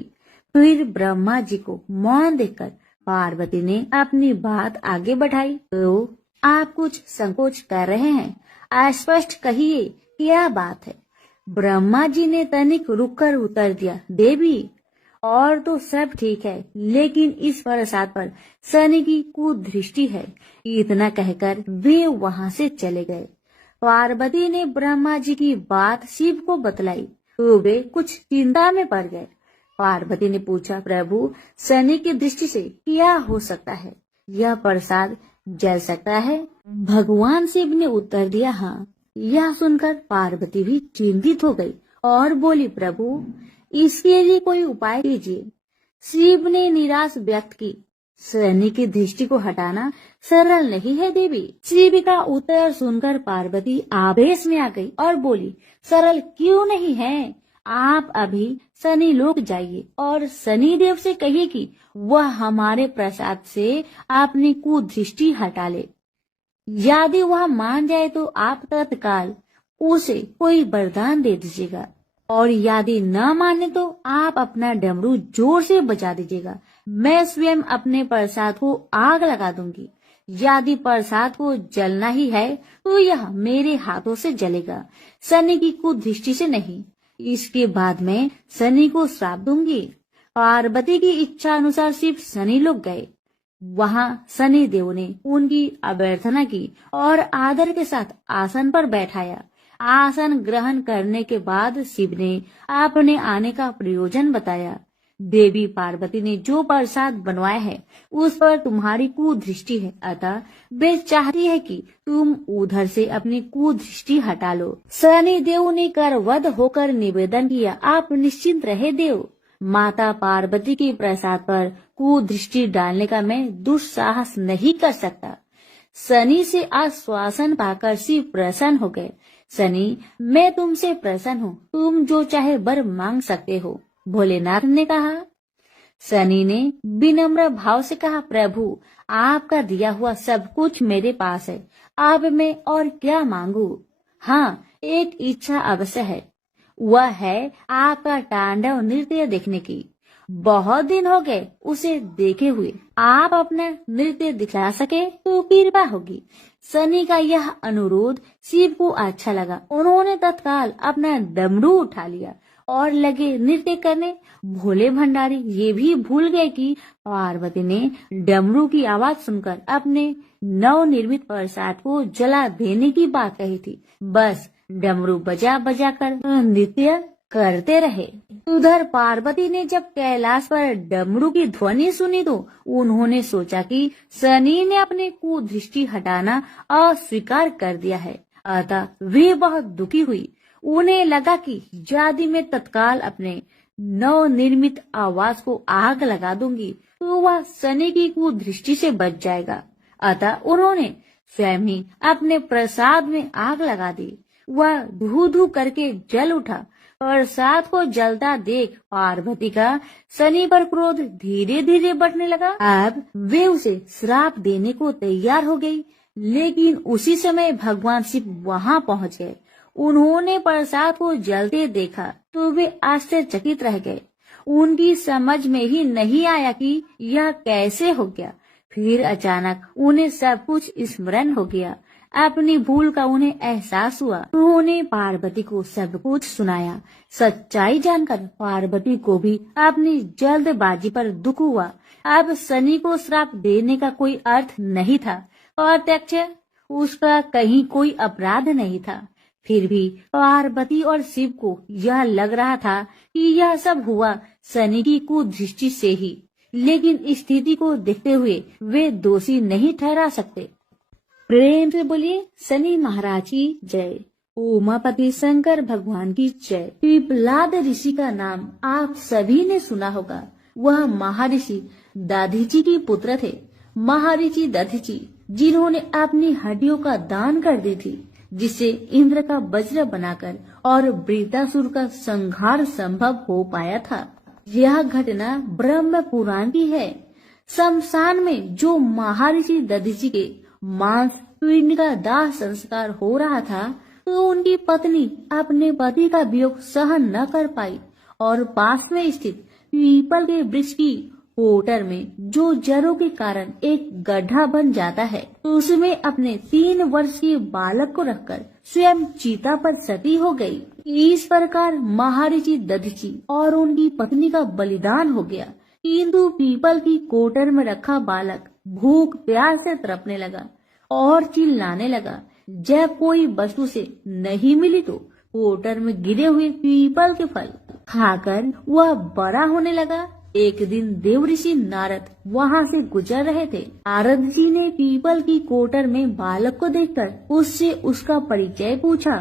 फिर ब्रह्मा जी को मौन देखकर पार्वती ने अपनी बात आगे बढ़ाई। तो आप कुछ संकोच कर रहे हैं, स्पष्ट कहिए क्या बात है। ब्रह्मा जी ने तनिक रुककर उत्तर दिया, देवी और तो सब ठीक है, लेकिन इस प्रसाद पर शनि की कुदृष्टि है। इतना कहकर वे वहां से चले गए। पार्वती ने ब्रह्मा जी की बात शिव को बतलाई तो वे कुछ चिंता में पड़ गए। पार्वती ने पूछा, प्रभु शनि की दृष्टि से क्या हो सकता है, यह प्रसाद जल सकता है। भगवान शिव ने उत्तर दिया, हाँ। यह सुनकर पार्वती भी चिंतित हो गई और बोली, प्रभु इसके लिए कोई उपाय कीजिए। शिव ने निराश व्यक्त की, शनि की दृष्टि को हटाना सरल नहीं है देवी। शिव का उत्तर सुनकर पार्वती आवेश में आ गई और बोली, सरल क्यों नहीं है। आप अभी शनि लोक जाइए और शनि देव से कहिए कि वह हमारे प्रसाद से अपनी कुदृष्टि हटा ले। यदि वह मान जाए तो आप तत्काल उसे कोई वरदान दे दीजिएगा, और यदि न माने तो आप अपना डमरू जोर से बजा दीजिएगा। मैं स्वयं अपने प्रसाद को आग लगा दूंगी। यदि प्रसाद को जलना ही है तो यह मेरे हाथों से जलेगा, शनि की कुदृष्टि से नहीं। इसके बाद मैं शनि को श्राप दूंगी। पार्वती की इच्छा अनुसार शिव शनि लोग गए। वहां शनि देव ने उनकी अभ्यर्थना की और आदर के साथ आसन पर बैठाया। आसन ग्रहण करने के बाद शिव ने अपने आने का प्रयोजन बताया। देवी पार्वती ने जो प्रसाद बनवाया है उस पर तुम्हारी कुदृष्टि है, अतः वे चाहती है कि तुम उधर से अपनी कुदृष्टि हटा लो। शनि देव ने करवध होकर निवेदन किया, आप निश्चिंत रहे देव। माता पार्वती के प्रसाद पर कुदृष्टि डालने का मैं दुस्साहस नहीं कर सकता। शनि से आश्वासन पाकर शिव प्रसन्न हो गए। शनि मैं तुमसे प्रसन्न हूँ, तुम जो चाहे वर मांग सकते हो। भोलेनाथ ने कहा, शनि ने विनम्र भाव से कहा, प्रभु आपका दिया हुआ सब कुछ मेरे पास है, अब मैं और क्या मांगू। हाँ, एक इच्छा अवश्य है, वह है आपका तांडव नृत्य देखने की। बहुत दिन हो गए उसे देखे हुए, आप अपना नृत्य दिखला सके तो कृपा होगी। शनि का यह अनुरोध शिव को अच्छा लगा। उन्होंने तत्काल अपना डमरू उठा लिया और लगे नृत्य करने। भोले भंडारी ये भी भूल गए कि पार्वती ने डमरू की आवाज सुनकर अपने नवनिर्मित प्रसाद को जला देने की बात कही थी। बस डमरू बजा बजा कर नृत्य करते रहे। उधर पार्वती ने जब कैलाश पर डमरू की ध्वनि सुनी तो उन्होंने सोचा कि शनि ने अपने कुदृष्टि हटाना अस्वीकार कर दिया है, अतः वे बहुत दुखी हुई। उन्हें लगा कि यदि मैं तत्काल अपने नवनिर्मित आवास को आग लगा दूंगी तो वह शनि की कुदृष्टि से बच जाएगा। अतः उन्होंने स्वयं ही अपने प्रसाद में आग लगा दी। वह धू धू करके जल उठा। प्रसाद को जलता देख पार्वती का शनि पर क्रोध धीरे धीरे बढ़ने लगा। अब वे उसे श्राप देने को तैयार हो गई, लेकिन उसी समय भगवान शिव वहां पहुंच गए। उन्होंने प्रसाद को जलते देखा तो वे आश्चर्यचकित रह गए। उनकी समझ में ही नहीं आया कि यह कैसे हो गया। फिर अचानक उन्हें सब कुछ स्मरण हो गया। अपनी भूल का उन्हें एहसास हुआ। उन्होंने पार्वती को सब कुछ सुनाया। सच्चाई जानकर पार्वती को भी अपनी जल्दबाजी पर दुख हुआ। अब शनि को श्राप देने का कोई अर्थ नहीं था। प्रत्यक्ष उसका कहीं कोई अपराध नहीं था। फिर भी पार्वती और शिव को यह लग रहा था कि यह सब हुआ शनि की कुदृष्टि से ही, लेकिन स्थिति को देखते हुए वे दोषी नहीं ठहरा सकते। प्रेम से बोलिए शनि महाराज की जय। उमापति शंकर भगवान की जय। पिपलाद ऋषि का नाम आप सभी ने सुना होगा। वह महर्षि दधीचि के पुत्र थे। महर्षि दधीचि जिन्होंने अपनी हड्डियों का दान कर दी थी, जिससे इंद्र का वज्र बनाकर और वृतासुर का संहार संभव हो पाया था। यह घटना ब्रह्म पुराण की है। शमशान में जो महर्षि दधीचि के मांस पिंड का दाह संस्कार हो रहा था तो उनकी पत्नी अपने पति का वियोग सहन न कर पाई और पास में स्थित पीपल के वृक्ष की कोटर में जो जड़ों के कारण एक गड्ढा बन जाता है तो उसमें अपने 3 वर्ष के बालक को रखकर स्वयं चीता पर सती हो गई। इस प्रकार महर्षि दधीचि और उनकी पत्नी का बलिदान हो गया। किंतु पीपल की कोटर में रखा बालक भूख प्यास से तड़पने लगा और चिल्लाने लगा। जब कोई वस्तु से नहीं मिली तो कोटर में गिरे हुए पीपल के फल खाकर वह बड़ा होने लगा। एक दिन देवऋषि नारद वहां से गुजर रहे थे। नारद जी ने पीपल की कोटर में बालक को देखकर उससे उसका परिचय पूछा।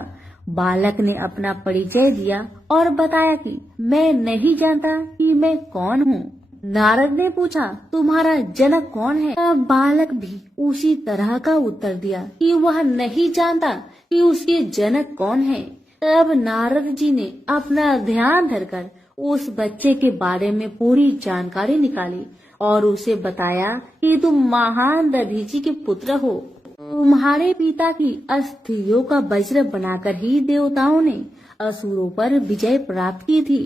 बालक ने अपना परिचय दिया और बताया कि मैं नहीं जानता कि मैं कौन हूँ। नारद ने पूछा, तुम्हारा जनक कौन है? तब बालक भी उसी तरह का उत्तर दिया कि वह नहीं जानता कि उसके जनक कौन है। तब नारद जी ने अपना ध्यान धरकर उस बच्चे के बारे में पूरी जानकारी निकाली और उसे बताया कि तुम महान दधीचि के पुत्र हो। तुम्हारे पिता की अस्थियों का वज्र बनाकर ही देवताओं ने असुरों पर विजय प्राप्त की थी।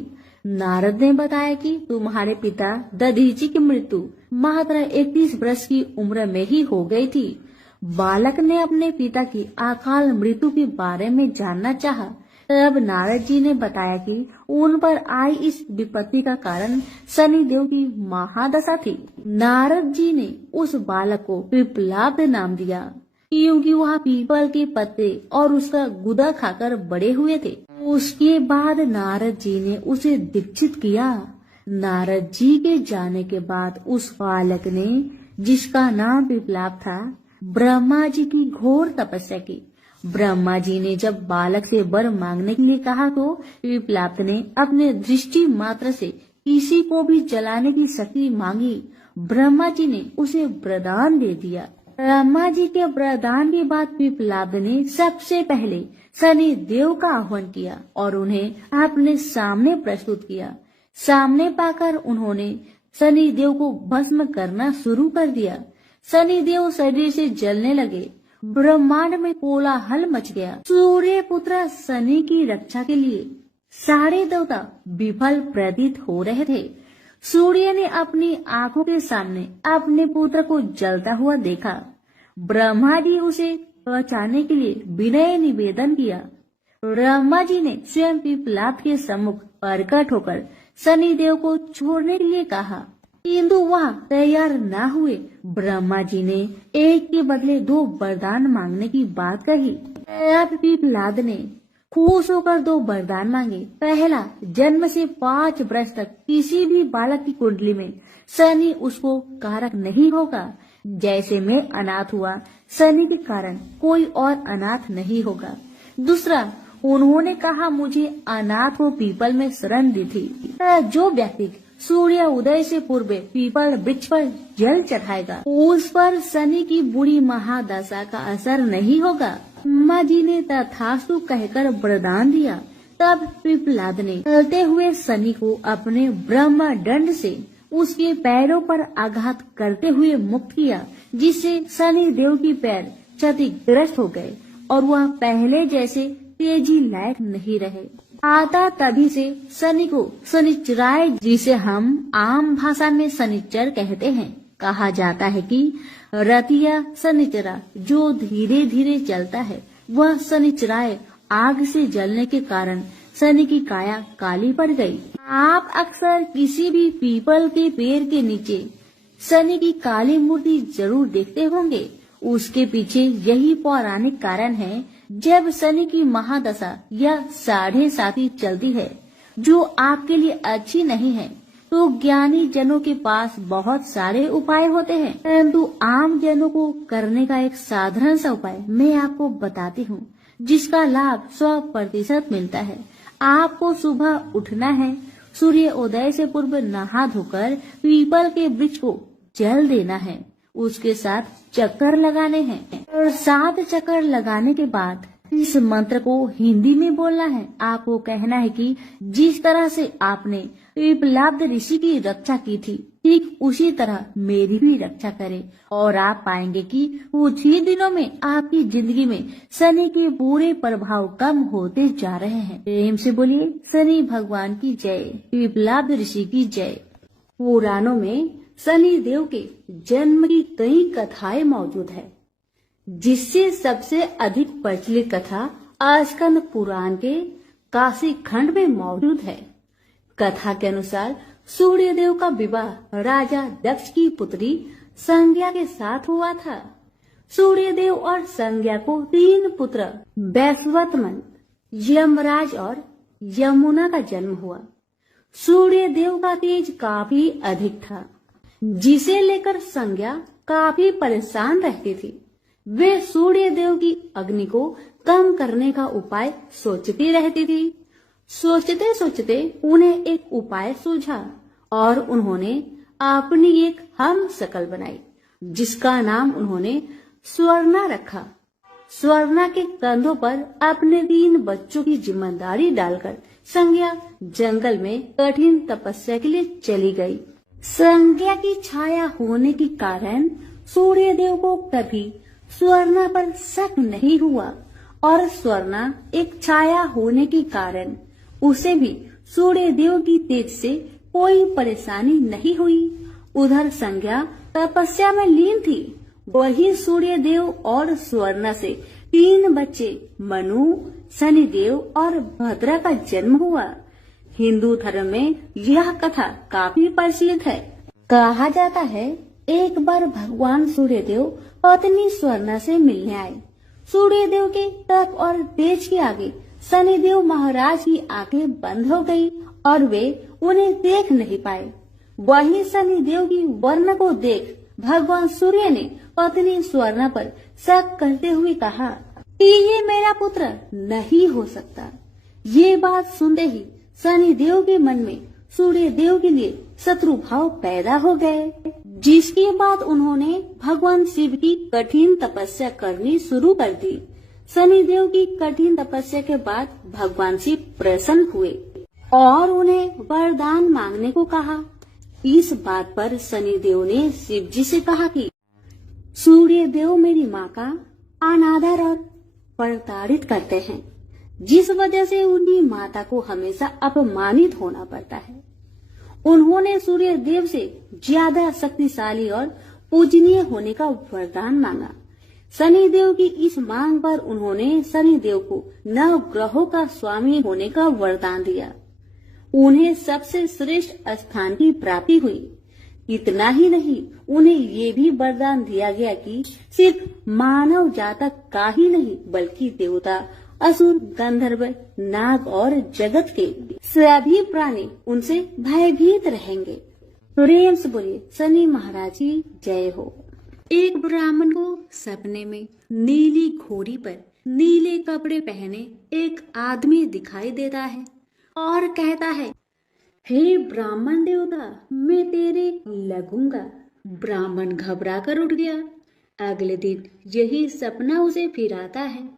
नारद ने बताया कि तुम्हारे पिता दधीचि की मृत्यु मात्र 31 वर्ष की उम्र में ही हो गई थी। बालक ने अपने पिता की अकाल मृत्यु के बारे में जानना चाहा। तब नारद जी ने बताया कि उन पर आई इस विपत्ति का कारण शनिदेव की महादशा थी। नारद जी ने उस बालक को पिपलाद नाम दिया क्योंकि वह पीपल के पत्ते और उसका गुदा खाकर बड़े हुए थे। उसके बाद नारद जी ने उसे दीक्षित किया। नारद जी के जाने के बाद उस बालक ने, जिसका नाम पिपलाद था, ब्रह्मा जी की घोर तपस्या की। ब्रह्मा जी ने जब बालक से वर मांगने के लिए कहा तो पिपलाद ने अपने दृष्टि मात्र से किसी को भी जलाने की शक्ति मांगी। ब्रह्मा जी ने उसे वरदान दे दिया। ब्रह्मा जी के वरदान के बाद पिपलाद ने सबसे पहले शनि देव का आह्वान किया और उन्हें अपने सामने प्रस्तुत किया। सामने पाकर उन्होंने शनि देव को भस्म करना शुरू कर दिया। शनि देव शरीर से जलने लगे। ब्रह्मांड में कोलाहल मच गया। सूर्य पुत्र शनि की रक्षा के लिए सारे देवता विफल प्रतीत हो रहे थे। सूर्य ने अपनी आंखों के सामने अपने पुत्र को जलता हुआ देखा। ब्रह्मा जी उसे बचाने के लिए विनय निवेदन किया। ब्रह्मा जी ने स्वयं पिपलाद के सम्मुख प्रकट होकर शनि देव को छोड़ने के लिए कहा, किंतु वह तैयार न हुए। ब्रह्मा जी ने एक के बदले 2 वरदान मांगने की बात कही। अब पिपलाद ने खुश होकर 2 वरदान मांगे। पहला, जन्म से 5 वर्ष तक किसी भी बालक की कुंडली में शनि उसको कारक नहीं होगा। जैसे मैं अनाथ हुआ, शनि के कारण कोई और अनाथ नहीं होगा। दूसरा, उन्होंने कहा मुझे अनाथ को पीपल में शरण दी थी। जो व्यक्ति सूर्य उदय से पूर्व पीपल वृक्ष पर जल चढ़ाएगा, उस पर शनि की बुरी महादशा का असर नहीं होगा। ब्रह्मा जी ने तथास्तु कहकर वरदान दिया। तब पिपलाद ने चलते हुए शनि को अपने ब्रह्म दंड से उसके पैरों पर आघात करते हुए मुक्त किया, जिससे शनि देव की पैर क्षतिग्रस्त हो गए और वह पहले जैसे तेजी लायक नहीं रहे। आता तभी से शनि को शनिचराय, जिसे हम आम भाषा में शनिचर कहते हैं, कहा जाता है कि रतिया शनिचरा जो धीरे धीरे चलता है, वह शनिचराय आग से जलने के कारण शनि की काया काली पड़ गई। आप अक्सर किसी भी पीपल के पेड़ के नीचे शनि की काली मूर्ति जरूर देखते होंगे। उसके पीछे यही पौराणिक कारण है। जब शनि की महादशा या 7.5 चलती है, जो आपके लिए अच्छी नहीं है, तो ज्ञानी जनों के पास बहुत सारे उपाय होते हैं, परंतु आम जनों को करने का एक साधारण सा उपाय मैं आपको बताती हूँ, जिसका लाभ 100% मिलता है। आपको सुबह उठना है, सूर्य उदय से पूर्व नहा धोकर पीपल के वृक्ष को जल देना है, उसके साथ चक्कर लगाने हैं और 7 चक्कर लगाने के बाद इस मंत्र को हिंदी में बोलना है। आपको कहना है कि जिस तरह से आपने पिपलाद ऋषि की रक्षा की थी, ठीक उसी तरह मेरी भी रक्षा करें, और आप पाएंगे कि कुछ ही दिनों में आपकी जिंदगी में शनि के बुरे प्रभाव कम होते जा रहे हैं। प्रेम से बोलिए शनि भगवान की जय, पिपलाद ऋषि की जय। पुराणों में शनि देव के जन्म की कई कथाएं मौजूद है, जिससे सबसे अधिक प्रचलित कथा स्कंद पुराण के काशी खंड में मौजूद है। कथा के अनुसार सूर्य देव का विवाह राजा दक्ष की पुत्री संज्ञा के साथ हुआ था। सूर्य देव और संज्ञा को 3 पुत्र वैश्वतमन, यमराज और यमुना का जन्म हुआ। सूर्य देव का तेज काफी अधिक था, जिसे लेकर संज्ञा काफी परेशान रहती थी। वे सूर्य देव की अग्नि को कम करने का उपाय सोचती रहती थी। सोचते सोचते उन्हें एक उपाय सूझा और उन्होंने अपनी एक हम शकल बनाई, जिसका नाम उन्होंने स्वर्णा रखा। स्वर्णा के कंधों पर अपने 3 बच्चों की जिम्मेदारी डालकर संज्ञा जंगल में कठिन तपस्या के लिए चली गई। संज्ञा की छाया होने के कारण सूर्य देव को कभी स्वर्णा पर शक नहीं हुआ और स्वर्णा एक छाया होने के कारण उसे भी सूर्य देव की तेज से कोई परेशानी नहीं हुई। उधर संज्ञा तपस्या में लीन थी, वही सूर्य देव और स्वर्णा से 3 बच्चे मनु, शनिदेव और भद्रा का जन्म हुआ। हिंदू धर्म में यह कथा काफी प्रचलित है। कहा जाता है एक बार भगवान सूर्य देव पत्नी स्वर्णा से मिलने आए। सूर्य देव के तप और तेज के आगे शनिदेव महाराज की आंखें बंद हो गई और वे उन्हें देख नहीं पाए। वही शनिदेव की वर्ण को देख भगवान सूर्य ने पत्नी स्वर्णा पर शक करते हुए कहा कि ये मेरा पुत्र नहीं हो सकता। ये बात सुनते ही शनिदेव के मन में सूर्य देव के लिए शत्रु भाव पैदा हो गए, जिसके बाद उन्होंने भगवान शिव की कठिन तपस्या करनी शुरू कर दी। शनिदेव की कठिन तपस्या के बाद भगवान शिव प्रसन्न हुए और उन्हें वरदान मांगने को कहा। इस बात पर शनिदेव ने शिव जी से कहा कि सूर्य देव मेरी माँ का अनादर और प्रताड़ित करते हैं, जिस वजह से उनकी माता को हमेशा अपमानित होना पड़ता है। उन्होंने सूर्य देव से ज्यादा शक्तिशाली और पूजनीय होने का वरदान मांगा। शनिदेव की इस मांग पर उन्होंने शनिदेव को 9 ग्रहों का स्वामी होने का वरदान दिया। उन्हें सबसे श्रेष्ठ स्थान की प्राप्ति हुई। इतना ही नहीं, उन्हें ये भी वरदान दिया गया कि सिर्फ मानव जातक का ही नहीं बल्कि देवता, असुर, गंधर्व, नाग और जगत के सभी प्राणी उनसे भयभीत रहेंगे। प्रेम से बोलिए शनि महाराज की जय हो। एक ब्राह्मण को सपने में नीली घोड़ी पर नीले कपड़े पहने एक आदमी दिखाई देता है और कहता है, हे ब्राह्मण देवता, मैं तेरे लगूंगा। ब्राह्मण घबरा कर उठ गया। अगले दिन यही सपना उसे फिर आता है।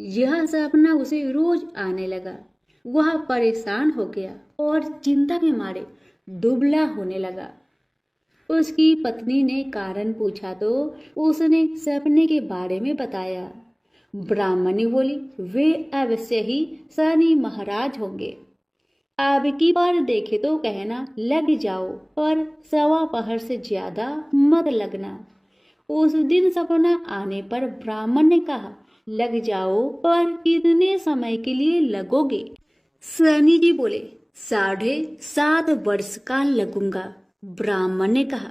यह सपना उसे रोज आने लगा। वह परेशान हो गया और चिंता के मारे दुबला होने लगा। उसकी पत्नी ने कारण पूछा तो उसने सपने के बारे में बताया। ब्राह्मणी बोली, वे अवश्य ही शनि महाराज होंगे। अब की बार देखे तो कहना लग जाओ, पर 1.25 पहर से ज्यादा मत लगना। उस दिन सपना आने पर ब्राह्मण ने कहा, लग जाओ, पर कितने समय के लिए लगोगे? शनि जी बोले, 7.5 वर्ष का लगूंगा। ब्राह्मण ने कहा,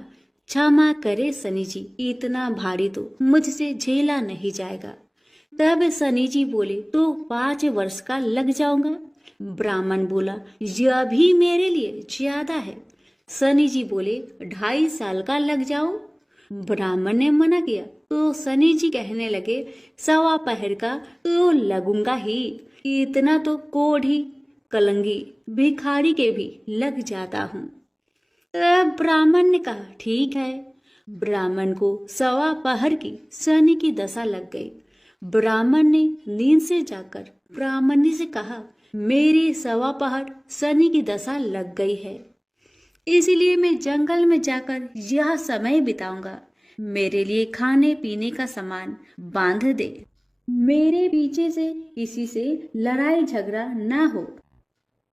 क्षमा करे शनि जी, इतना भारी तो मुझसे झेला नहीं जाएगा। तब शनि जी बोले, तो 5 वर्ष का लग जाऊंगा। ब्राह्मण बोला, यह भी मेरे लिए ज्यादा है। शनि जी बोले, 2.5 साल का लग जाओ। ब्राह्मण ने मना किया तो शनि जी कहने लगे, 1.25 पहर का तो लगूंगा ही, इतना तो कोढ़ी, कलंगी, भिखारी के भी लग जाता हूँ। तब ब्राह्मण ने कहा, ठीक है। ब्राह्मण को 1.25 पहर की शनि की दशा लग गई। ब्राह्मण ने नींद से जाकर ब्राह्मणी से कहा, मेरी 1.25 पहर शनि की दशा लग गई है, इसलिए मैं जंगल में जाकर यह समय बिताऊंगा। मेरे लिए खाने पीने का सामान बांध दे। मेरे पीछे से किसी से लड़ाई झगड़ा ना हो,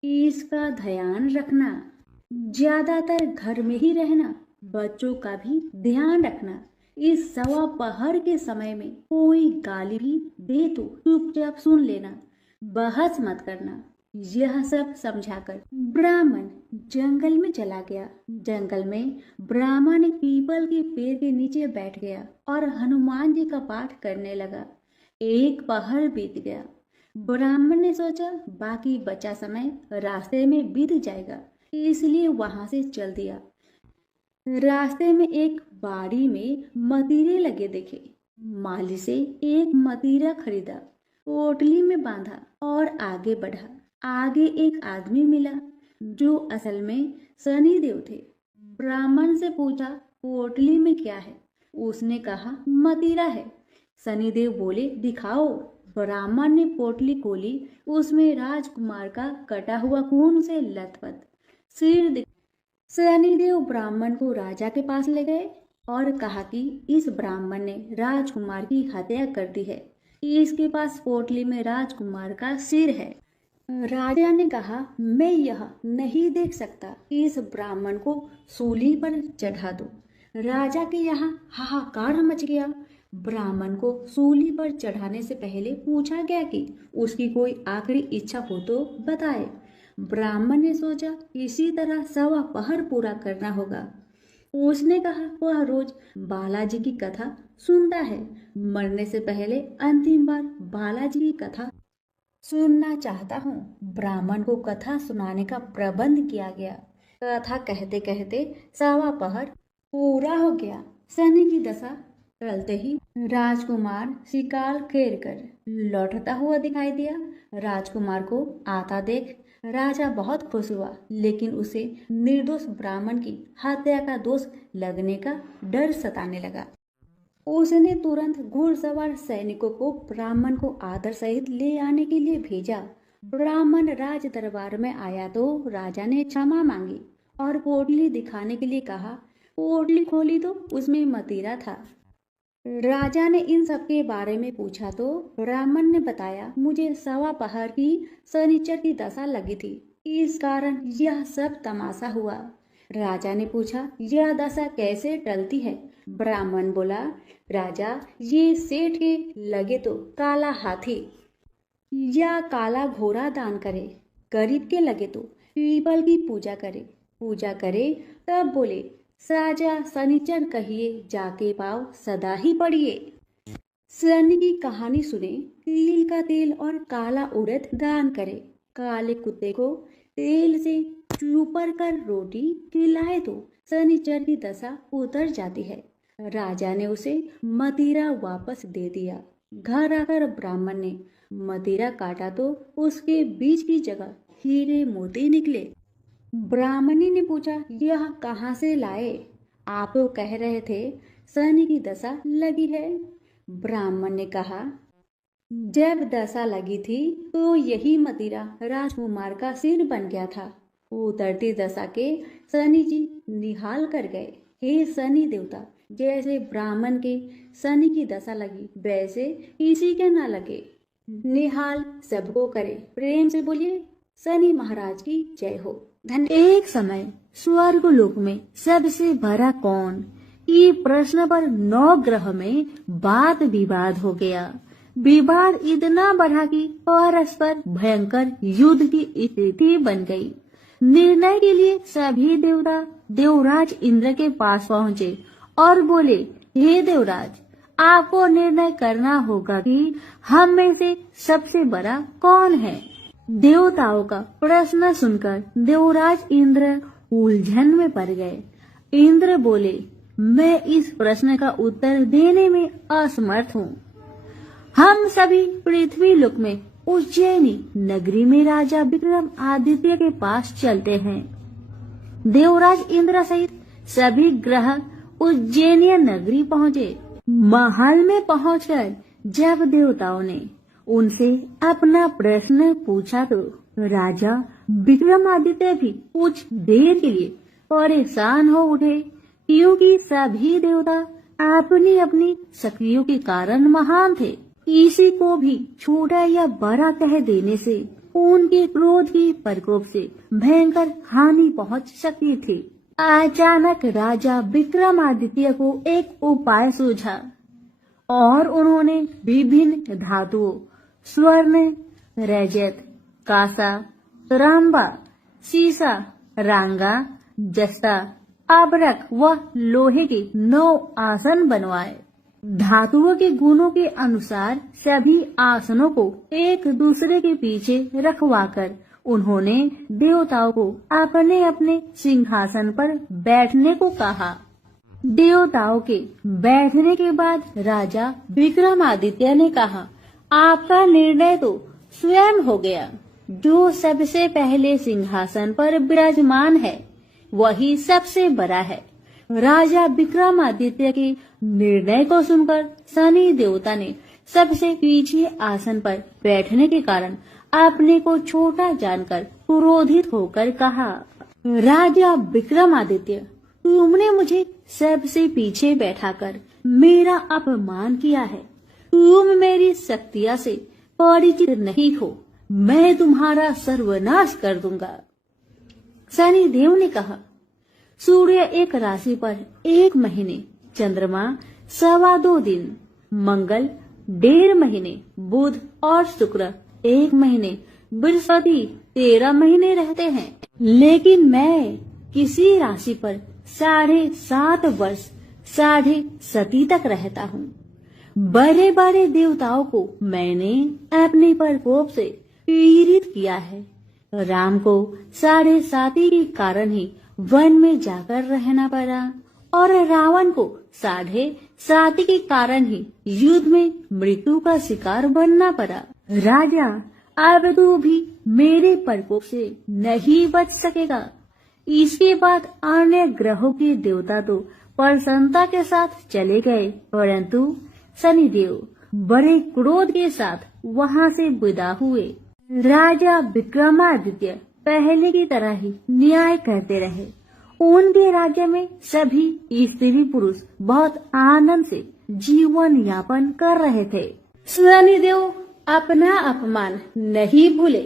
इसका ध्यान रखना। ज्यादातर घर में ही रहना, बच्चों का भी ध्यान रखना। इस 1.25 पहर के समय में कोई गाली भी दे तो चुपचाप सुन लेना, बहस मत करना। यह सब समझाकर ब्राह्मण जंगल में चला गया। जंगल में ब्राह्मण एक पीपल के पेड़ के नीचे बैठ गया और हनुमान जी का पाठ करने लगा। 1 पहर बीत गया। ब्राह्मण ने सोचा बाकी बचा समय रास्ते में बीत जाएगा, इसलिए वहां से चल दिया। रास्ते में एक बाड़ी में मतीरे लगे देखे। माली से एक मतीरा खरीदा, पोटली में बांधा और आगे बढ़ा। आगे एक आदमी मिला जो असल में शनिदेव थे। ब्राह्मण से पूछा, पोटली में क्या है? उसने कहा, मतीरा है। शनिदेव बोले, दिखाओ। ब्राह्मण ने पोटली खोली। उसमें राजकुमार का कटा हुआ खून से लथपथ सिर। शनिदेव ब्राह्मण को राजा के पास ले गए और कहा कि इस ब्राह्मण ने राजकुमार की हत्या कर दी है। इसके पास पोटली में राजकुमार का सिर है। राजा ने कहा, मैं यह नहीं देख सकता, इस ब्राह्मण को सूली पर चढ़ा दो। राजा के यहाँ हाहाकार मच गया। ब्राह्मण को सूली पर चढ़ाने से पहले पूछा गया कि उसकी कोई आखिरी इच्छा हो तो बताए। ब्राह्मण ने सोचा इसी तरह 1.25 पहर पूरा करना होगा। उसने कहा, वह रोज बालाजी की कथा सुनता है। मरने से पहले अंतिम बार बालाजी की कथा सुनना चाहता हूँ। ब्राह्मण को कथा सुनाने का प्रबंध किया गया। कथा कहते कहते 1.25 पहर पूरा हो गया। शनि की दशा टलते ही राजकुमार शिकार खेल कर लौटता हुआ दिखाई दिया। राजकुमार को आता देख राजा बहुत खुश हुआ, लेकिन उसे निर्दोष ब्राह्मण की हत्या का दोष लगने का डर सताने लगा। उसने तुरंत घुड़सवार सैनिकों को ब्राह्मण को आदर सहित ले आने के लिए भेजा। ब्राह्मण राज दरबार में आया तो राजा ने क्षमा मांगी। और पोटली दिखाने के लिए कहा। पोटली खोली तो उसमें मदिरा था। राजा ने इन सब के बारे में पूछा तो ब्राह्मण ने बताया, मुझे सवा पहर की शनिचर की दशा लगी थी, इस कारण यह सब तमाशा हुआ। राजा ने पूछा, यह दशा कैसे टलती है? ब्राह्मण बोला, राजा, ये सेठ के लगे तो काला हाथी या काला घोड़ा दान करे, गरीब के लगे तो पीपल की पूजा करे तब बोले, साजा शनिचर कहिए, जाके पाव सदा ही पड़िए। शनि की कहानी सुने, तिल का तेल और काला उड़द दान करे, काले कुत्ते को तेल से चूपर कर रोटी खिलाए तो शनिचर की दशा उतर जाती है। राजा ने उसे मदिरा वापस दे दिया। घर आकर ब्राह्मण ने मदिरा काटा तो उसके बीज की जगह हीरे मोती निकले। ब्राह्मणी ने पूछा, यह कहाँ से लाए? आप तो कह रहे थे शनि की दशा लगी है। ब्राह्मण ने कहा, जब दशा लगी थी तो यही मदिरा राजकुमार का सिर बन गया था। उतरती दशा के शनि जी निहाल कर गए। हे शनि देवता, जैसे ब्राह्मण के शनि की दशा लगी वैसे किसी के ना लगे, निहाल सबको करे। प्रेम से बोलिए, शनि महाराज की जय हो। एक समय स्वर्गलोक में सबसे बड़ा कौन, ये प्रश्न पर 9 ग्रह में वाद विवाद हो गया। विवाद इतना बढ़ा कि परस्पर भयंकर युद्ध की स्थिति बन गई। निर्णय के लिए सभी देवता देवराज इंद्र के पास पहुँचे और बोले, हे देवराज, आपको निर्णय करना होगा कि हम में से सबसे बड़ा कौन है। देवताओं का प्रश्न सुनकर देवराज इंद्र उलझन में पड़ गए। इंद्र बोले, मैं इस प्रश्न का उत्तर देने में असमर्थ हूँ। हम सभी पृथ्वी लोक में उज्जैनी नगरी में राजा विक्रम आदित्य के पास चलते हैं। देवराज इंद्र सहित सभी ग्रह उज्जैनी नगरी पहुँचे। महल में पहुंचकर जब देवताओं ने उनसे अपना प्रश्न पूछा तो राजा विक्रमादित्य भी कुछ देर के लिए परेशान हो उठे, क्योंकि सभी देवता अपनी अपनी शक्तियों के कारण महान थे। किसी को भी छोटा या बड़ा कह देने से उनके क्रोध की प्रकोप से भयंकर हानि पहुंच सकती थी। अचानक राजा विक्रमादित्य को एक उपाय सूझा और उन्होंने विभिन्न धातुओं स्वर्ण, रजत, कांसा, तांबा, सीसा, रांगा, जस्ता, अबरक व लोहे के 9 आसन बनवाए। धातुओं के गुणों के अनुसार सभी आसनों को एक दूसरे के पीछे रखवाकर उन्होंने देवताओं को अपने अपने सिंहासन पर बैठने को कहा। देवताओं के बैठने के बाद राजा विक्रमादित्य ने कहा, आपका निर्णय तो स्वयं हो गया। जो सबसे पहले सिंहासन पर विराजमान है वही सबसे बड़ा है। राजा विक्रमादित्य के निर्णय को सुनकर शनि देवता ने सबसे पीछे आसन पर बैठने के कारण अपने को छोटा जानकर क्रोधित होकर कहा, राजा विक्रमादित्य, तुमने मुझे सबसे पीछे बैठाकर मेरा अपमान किया है। तुम मेरी शक्तियाँ से परिचित नहीं हो, मैं तुम्हारा सर्वनाश कर दूंगा। शनि देव ने कहा, सूर्य एक राशि पर 1 महीने, चंद्रमा 2.25 दिन, मंगल 1.5 महीने, बुध और शुक्र 1 महीने, बृहस्पति 13 महीने रहते हैं। लेकिन मैं किसी राशि पर 7.5 वर्ष 7.5 तक रहता हूँ। बड़े बड़े देवताओं को मैंने अपने प्रकोप से पीड़ित किया है। राम को 7.5 के कारण ही वन में जाकर रहना पड़ा और रावण को 7.5 के कारण ही युद्ध में मृत्यु का शिकार बनना पड़ा। राजा, अब तू भी मेरे प्रकोप से नहीं बच सकेगा। इसके बाद अन्य ग्रहों के देवता तो प्रसन्नता के साथ चले गए, परंतु शनिदेव बड़े क्रोध के साथ वहां से विदा हुए। राजा विक्रमादित्य पहले की तरह ही न्याय करते रहे उनके राज्य में सभी स्त्री पुरुष बहुत आनंद से जीवन यापन कर रहे थे। शनिदेव अपना अपमान नहीं भूले।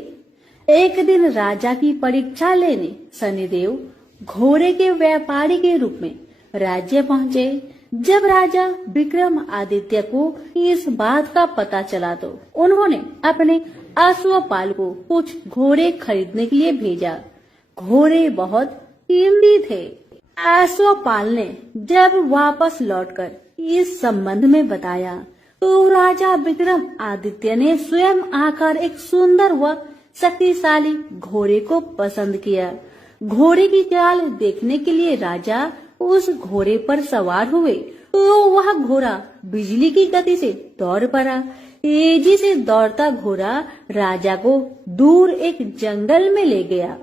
एक दिन राजा की परीक्षा लेने शनिदेव घोड़े के व्यापारी के रूप में राज्य पहुँचे। जब राजा विक्रमादित्य को इस बात का पता चला तो उन्होंने अपने अश्वपाल को कुछ घोड़े खरीदने के लिए भेजा। घोड़े बहुत कीमती थे। अश्वपाल ने जब वापस लौटकर इस संबंध में बताया तो राजा विक्रमादित्य ने स्वयं आकर एक सुंदर व शक्तिशाली घोड़े को पसंद किया। घोड़े की चाल देखने के लिए राजा उस घोड़े पर सवार हुए तो वह घोड़ा बिजली की गति से दौड़ पड़ा। तेजी से दौड़ता घोड़ा राजा को दूर एक जंगल में ले गया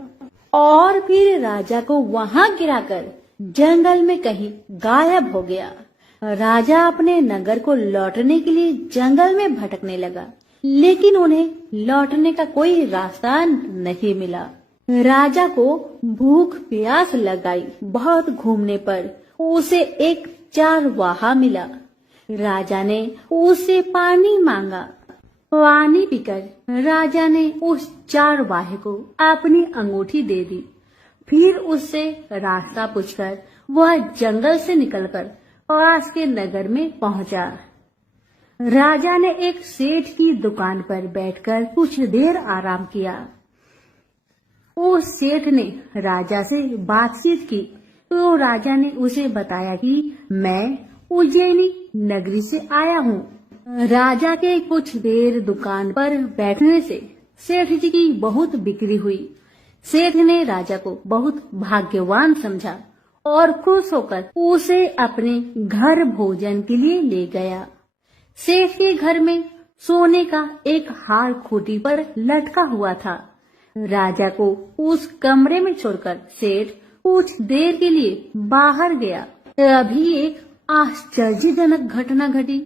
और फिर राजा को वहां गिराकर जंगल में कहीं गायब हो गया। राजा अपने नगर को लौटने के लिए जंगल में भटकने लगा, लेकिन उन्हें लौटने का कोई रास्ता नहीं मिला। राजा को भूख प्यास लगाई। बहुत घूमने पर उसे एक चरवाहा मिला। राजा ने उससे पानी मांगा। पानी पीकर राजा ने उस चरवाहे को अपनी अंगूठी दे दी। फिर उससे रास्ता पूछकर वह जंगल से निकलकर पास के नगर में पहुंचा। राजा ने एक सेठ की दुकान पर बैठकर कुछ देर आराम किया। उस सेठ ने राजा से बातचीत की तो राजा ने उसे बताया कि मैं उज्जैनी नगरी से आया हूँ। राजा के कुछ देर दुकान पर बैठने से सेठ जी की बहुत बिक्री हुई। सेठ ने राजा को बहुत भाग्यवान समझा और खुश होकर उसे अपने घर भोजन के लिए ले गया। सेठ के घर में सोने का एक हार खूंटी पर लटका हुआ था। राजा को उस कमरे में छोड़कर सेठ कुछ देर के लिए बाहर गया। अभी एक आश्चर्यजनक घटना घटी।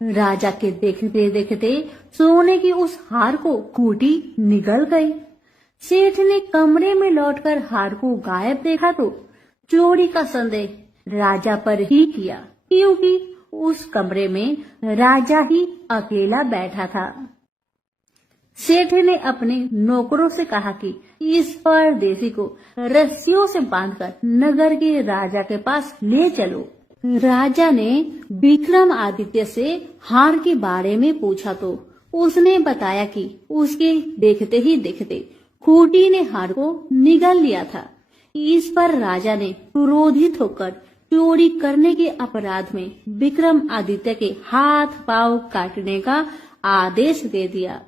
राजा के देखते देखते सोने की उस हार को खूंटी निगल गई। सेठ ने कमरे में लौटकर हार को गायब देखा तो चोरी का संदेह राजा पर ही किया, क्योंकि उस कमरे में राजा ही अकेला बैठा था। सेठ ने अपने नौकरों से कहा कि इस परदेसी को रस्सियों से बांधकर नगर के राजा के पास ले चलो। राजा ने विक्रमादित्य से हार के बारे में पूछा तो उसने बताया कि उसके देखते ही देखते खूंटी ने हार को निगल लिया था। इस पर राजा ने क्रोधित होकर चोरी करने के अपराध में विक्रमादित्य के हाथ पांव काटने का आदेश दे दिया।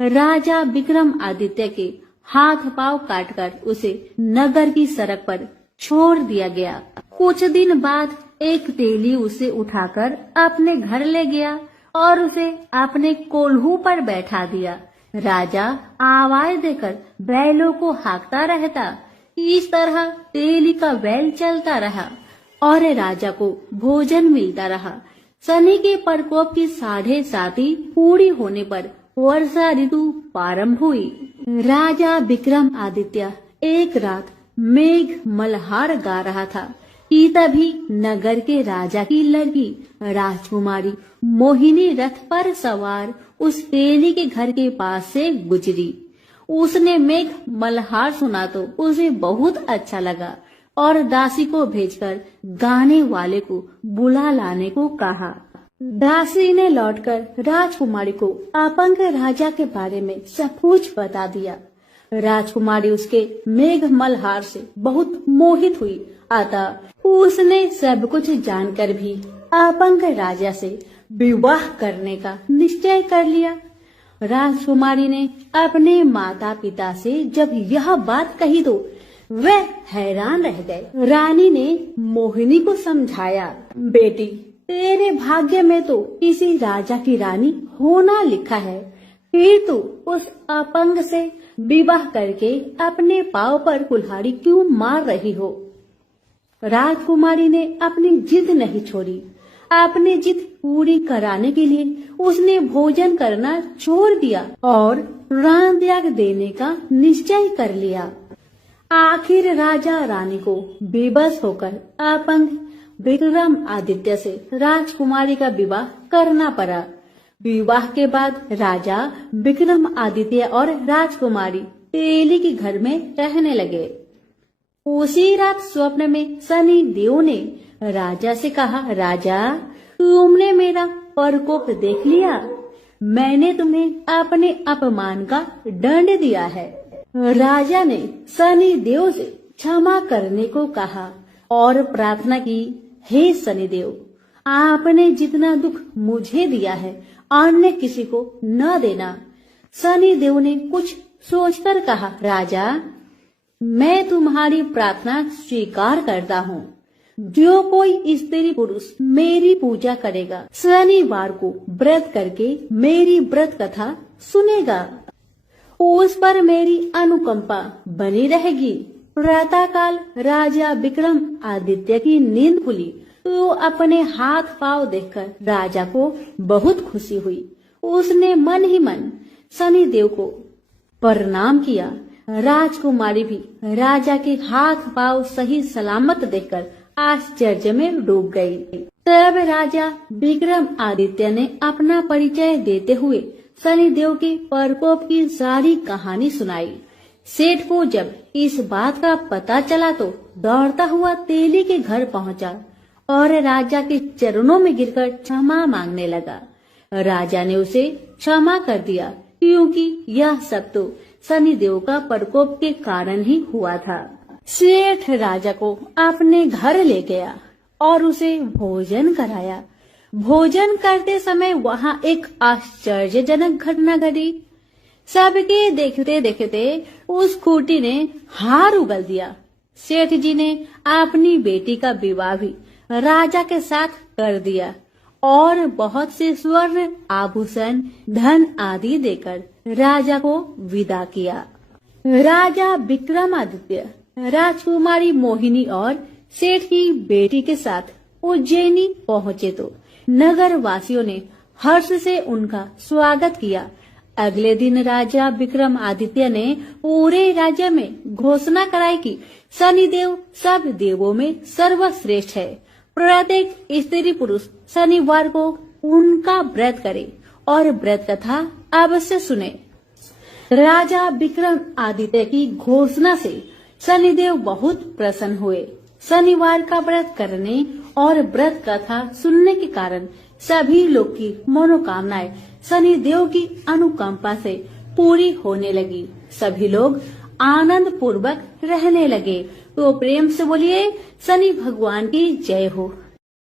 राजा विक्रमादित्य के हाथ पांव काटकर उसे नगर की सड़क पर छोड़ दिया गया। कुछ दिन बाद एक तेली उसे उठाकर अपने घर ले गया और उसे अपने कोल्हू पर बैठा दिया। राजा आवाज देकर बैलों को हाँकता रहता। इस तरह तेली का बैल चलता रहा और राजा को भोजन मिलता रहा। शनि के प्रकोप की 7.5 पूरी होने पर वर्षा ऋतु प्रारंभ हुई। राजा विक्रमादित्य एक रात मेघ मल्हार गा रहा था कि तभी नगर के राजा की लड़की राजकुमारी मोहिनी रथ पर सवार उस तेली के घर के पास से गुजरी। उसने मेघ मल्हार सुना तो उसे बहुत अच्छा लगा और दासी को भेजकर गाने वाले को बुला लाने को कहा। दासी ने लौटकर राजकुमारी को अपंग राजा के बारे में सब कुछ बता दिया। राजकुमारी उसके मेघ मल्हार से बहुत मोहित हुई। अतः उसने सब कुछ जानकर भी अपंग राजा से विवाह करने का निश्चय कर लिया। राजकुमारी ने अपने माता पिता से जब यह बात कही तो वह हैरान रह गए। रानी ने मोहिनी को समझाया, बेटी तेरे भाग्य में तो किसी राजा की रानी होना लिखा है, फिर तू उस अपंग से विवाह करके अपने पांव पर कुल्हाड़ी क्यों मार रही हो। राजकुमारी ने अपनी जिद नहीं छोड़ी। अपनी जिद पूरी कराने के लिए उसने भोजन करना छोड़ दिया और प्राण त्याग देने का निश्चय कर लिया। आखिर राजा रानी को बेबस होकर अपंग विक्रमादित्य से राजकुमारी का विवाह करना पड़ा। विवाह के बाद राजा विक्रमादित्य और राजकुमारी तेली के घर में रहने लगे। उसी रात स्वप्न में शनि देव ने राजा से कहा, राजा, तुमने मेरा प्रकोप देख लिया। मैंने तुम्हें अपने अपमान का दंड दिया है। राजा ने शनि देव से क्षमा करने को कहा और प्रार्थना की, हे शनि देव, आपने जितना दुख मुझे दिया है अन्य किसी को न देना। शनि देव ने कुछ सोचकर कहा, राजा, मैं तुम्हारी प्रार्थना स्वीकार करता हूँ। जो कोई स्त्री पुरुष मेरी पूजा करेगा, शनिवार को व्रत करके मेरी व्रत कथा सुनेगा, उस पर मेरी अनुकंपा बनी रहेगी। प्रातःकाल राजा विक्रमादित्य की नींद खुली तो अपने हाथ पांव देखकर राजा को बहुत खुशी हुई। उसने मन ही मन शनि देव को प्रणाम किया। राजकुमारी भी राजा के हाथ पांव सही सलामत देखकर आश्चर्य में डूब गई। तब राजा विक्रमादित्य ने अपना परिचय देते हुए शनि देव के प्रकोप की सारी कहानी सुनाई। सेठ को जब इस बात का पता चला तो दौड़ता हुआ तेली के घर पहुंचा और राजा के चरणों में गिरकर क्षमा मांगने लगा। राजा ने उसे क्षमा कर दिया क्योंकि यह सब तो शनि देव का प्रकोप के कारण ही हुआ था। सेठ राजा को अपने घर ले गया और उसे भोजन कराया। भोजन करते समय वहाँ एक आश्चर्यजनक घटना घटी। सबके देखते देखते उस खूंटी ने हार उगल दिया। सेठ जी ने अपनी बेटी का विवाह भी राजा के साथ कर दिया और बहुत से स्वर्ण आभूषण, धन आदि देकर राजा को विदा किया। राजा विक्रमादित्य राजकुमारी मोहिनी और सेठ की बेटी के साथ उज्जैनी पहुँचे तो नगर वासियों ने हर्ष से उनका स्वागत किया। अगले दिन राजा विक्रमादित्य ने पूरे राज्य में घोषणा कराई कि शनिदेव सब देवों में सर्वश्रेष्ठ है। प्रत्येक स्त्री पुरुष शनिवार को उनका व्रत करे और व्रत कथा अवश्य सुने। राजा विक्रमादित्य की घोषणा से शनिदेव बहुत प्रसन्न हुए। शनिवार का व्रत करने और व्रत कथा सुनने के कारण सभी लोग की मनोकामनाएं शनिदेव की अनुकंपा से पूरी होने लगी। सभी लोग आनंद पूर्वक रहने लगे। तो प्रेम से बोलिए शनि भगवान की जय हो।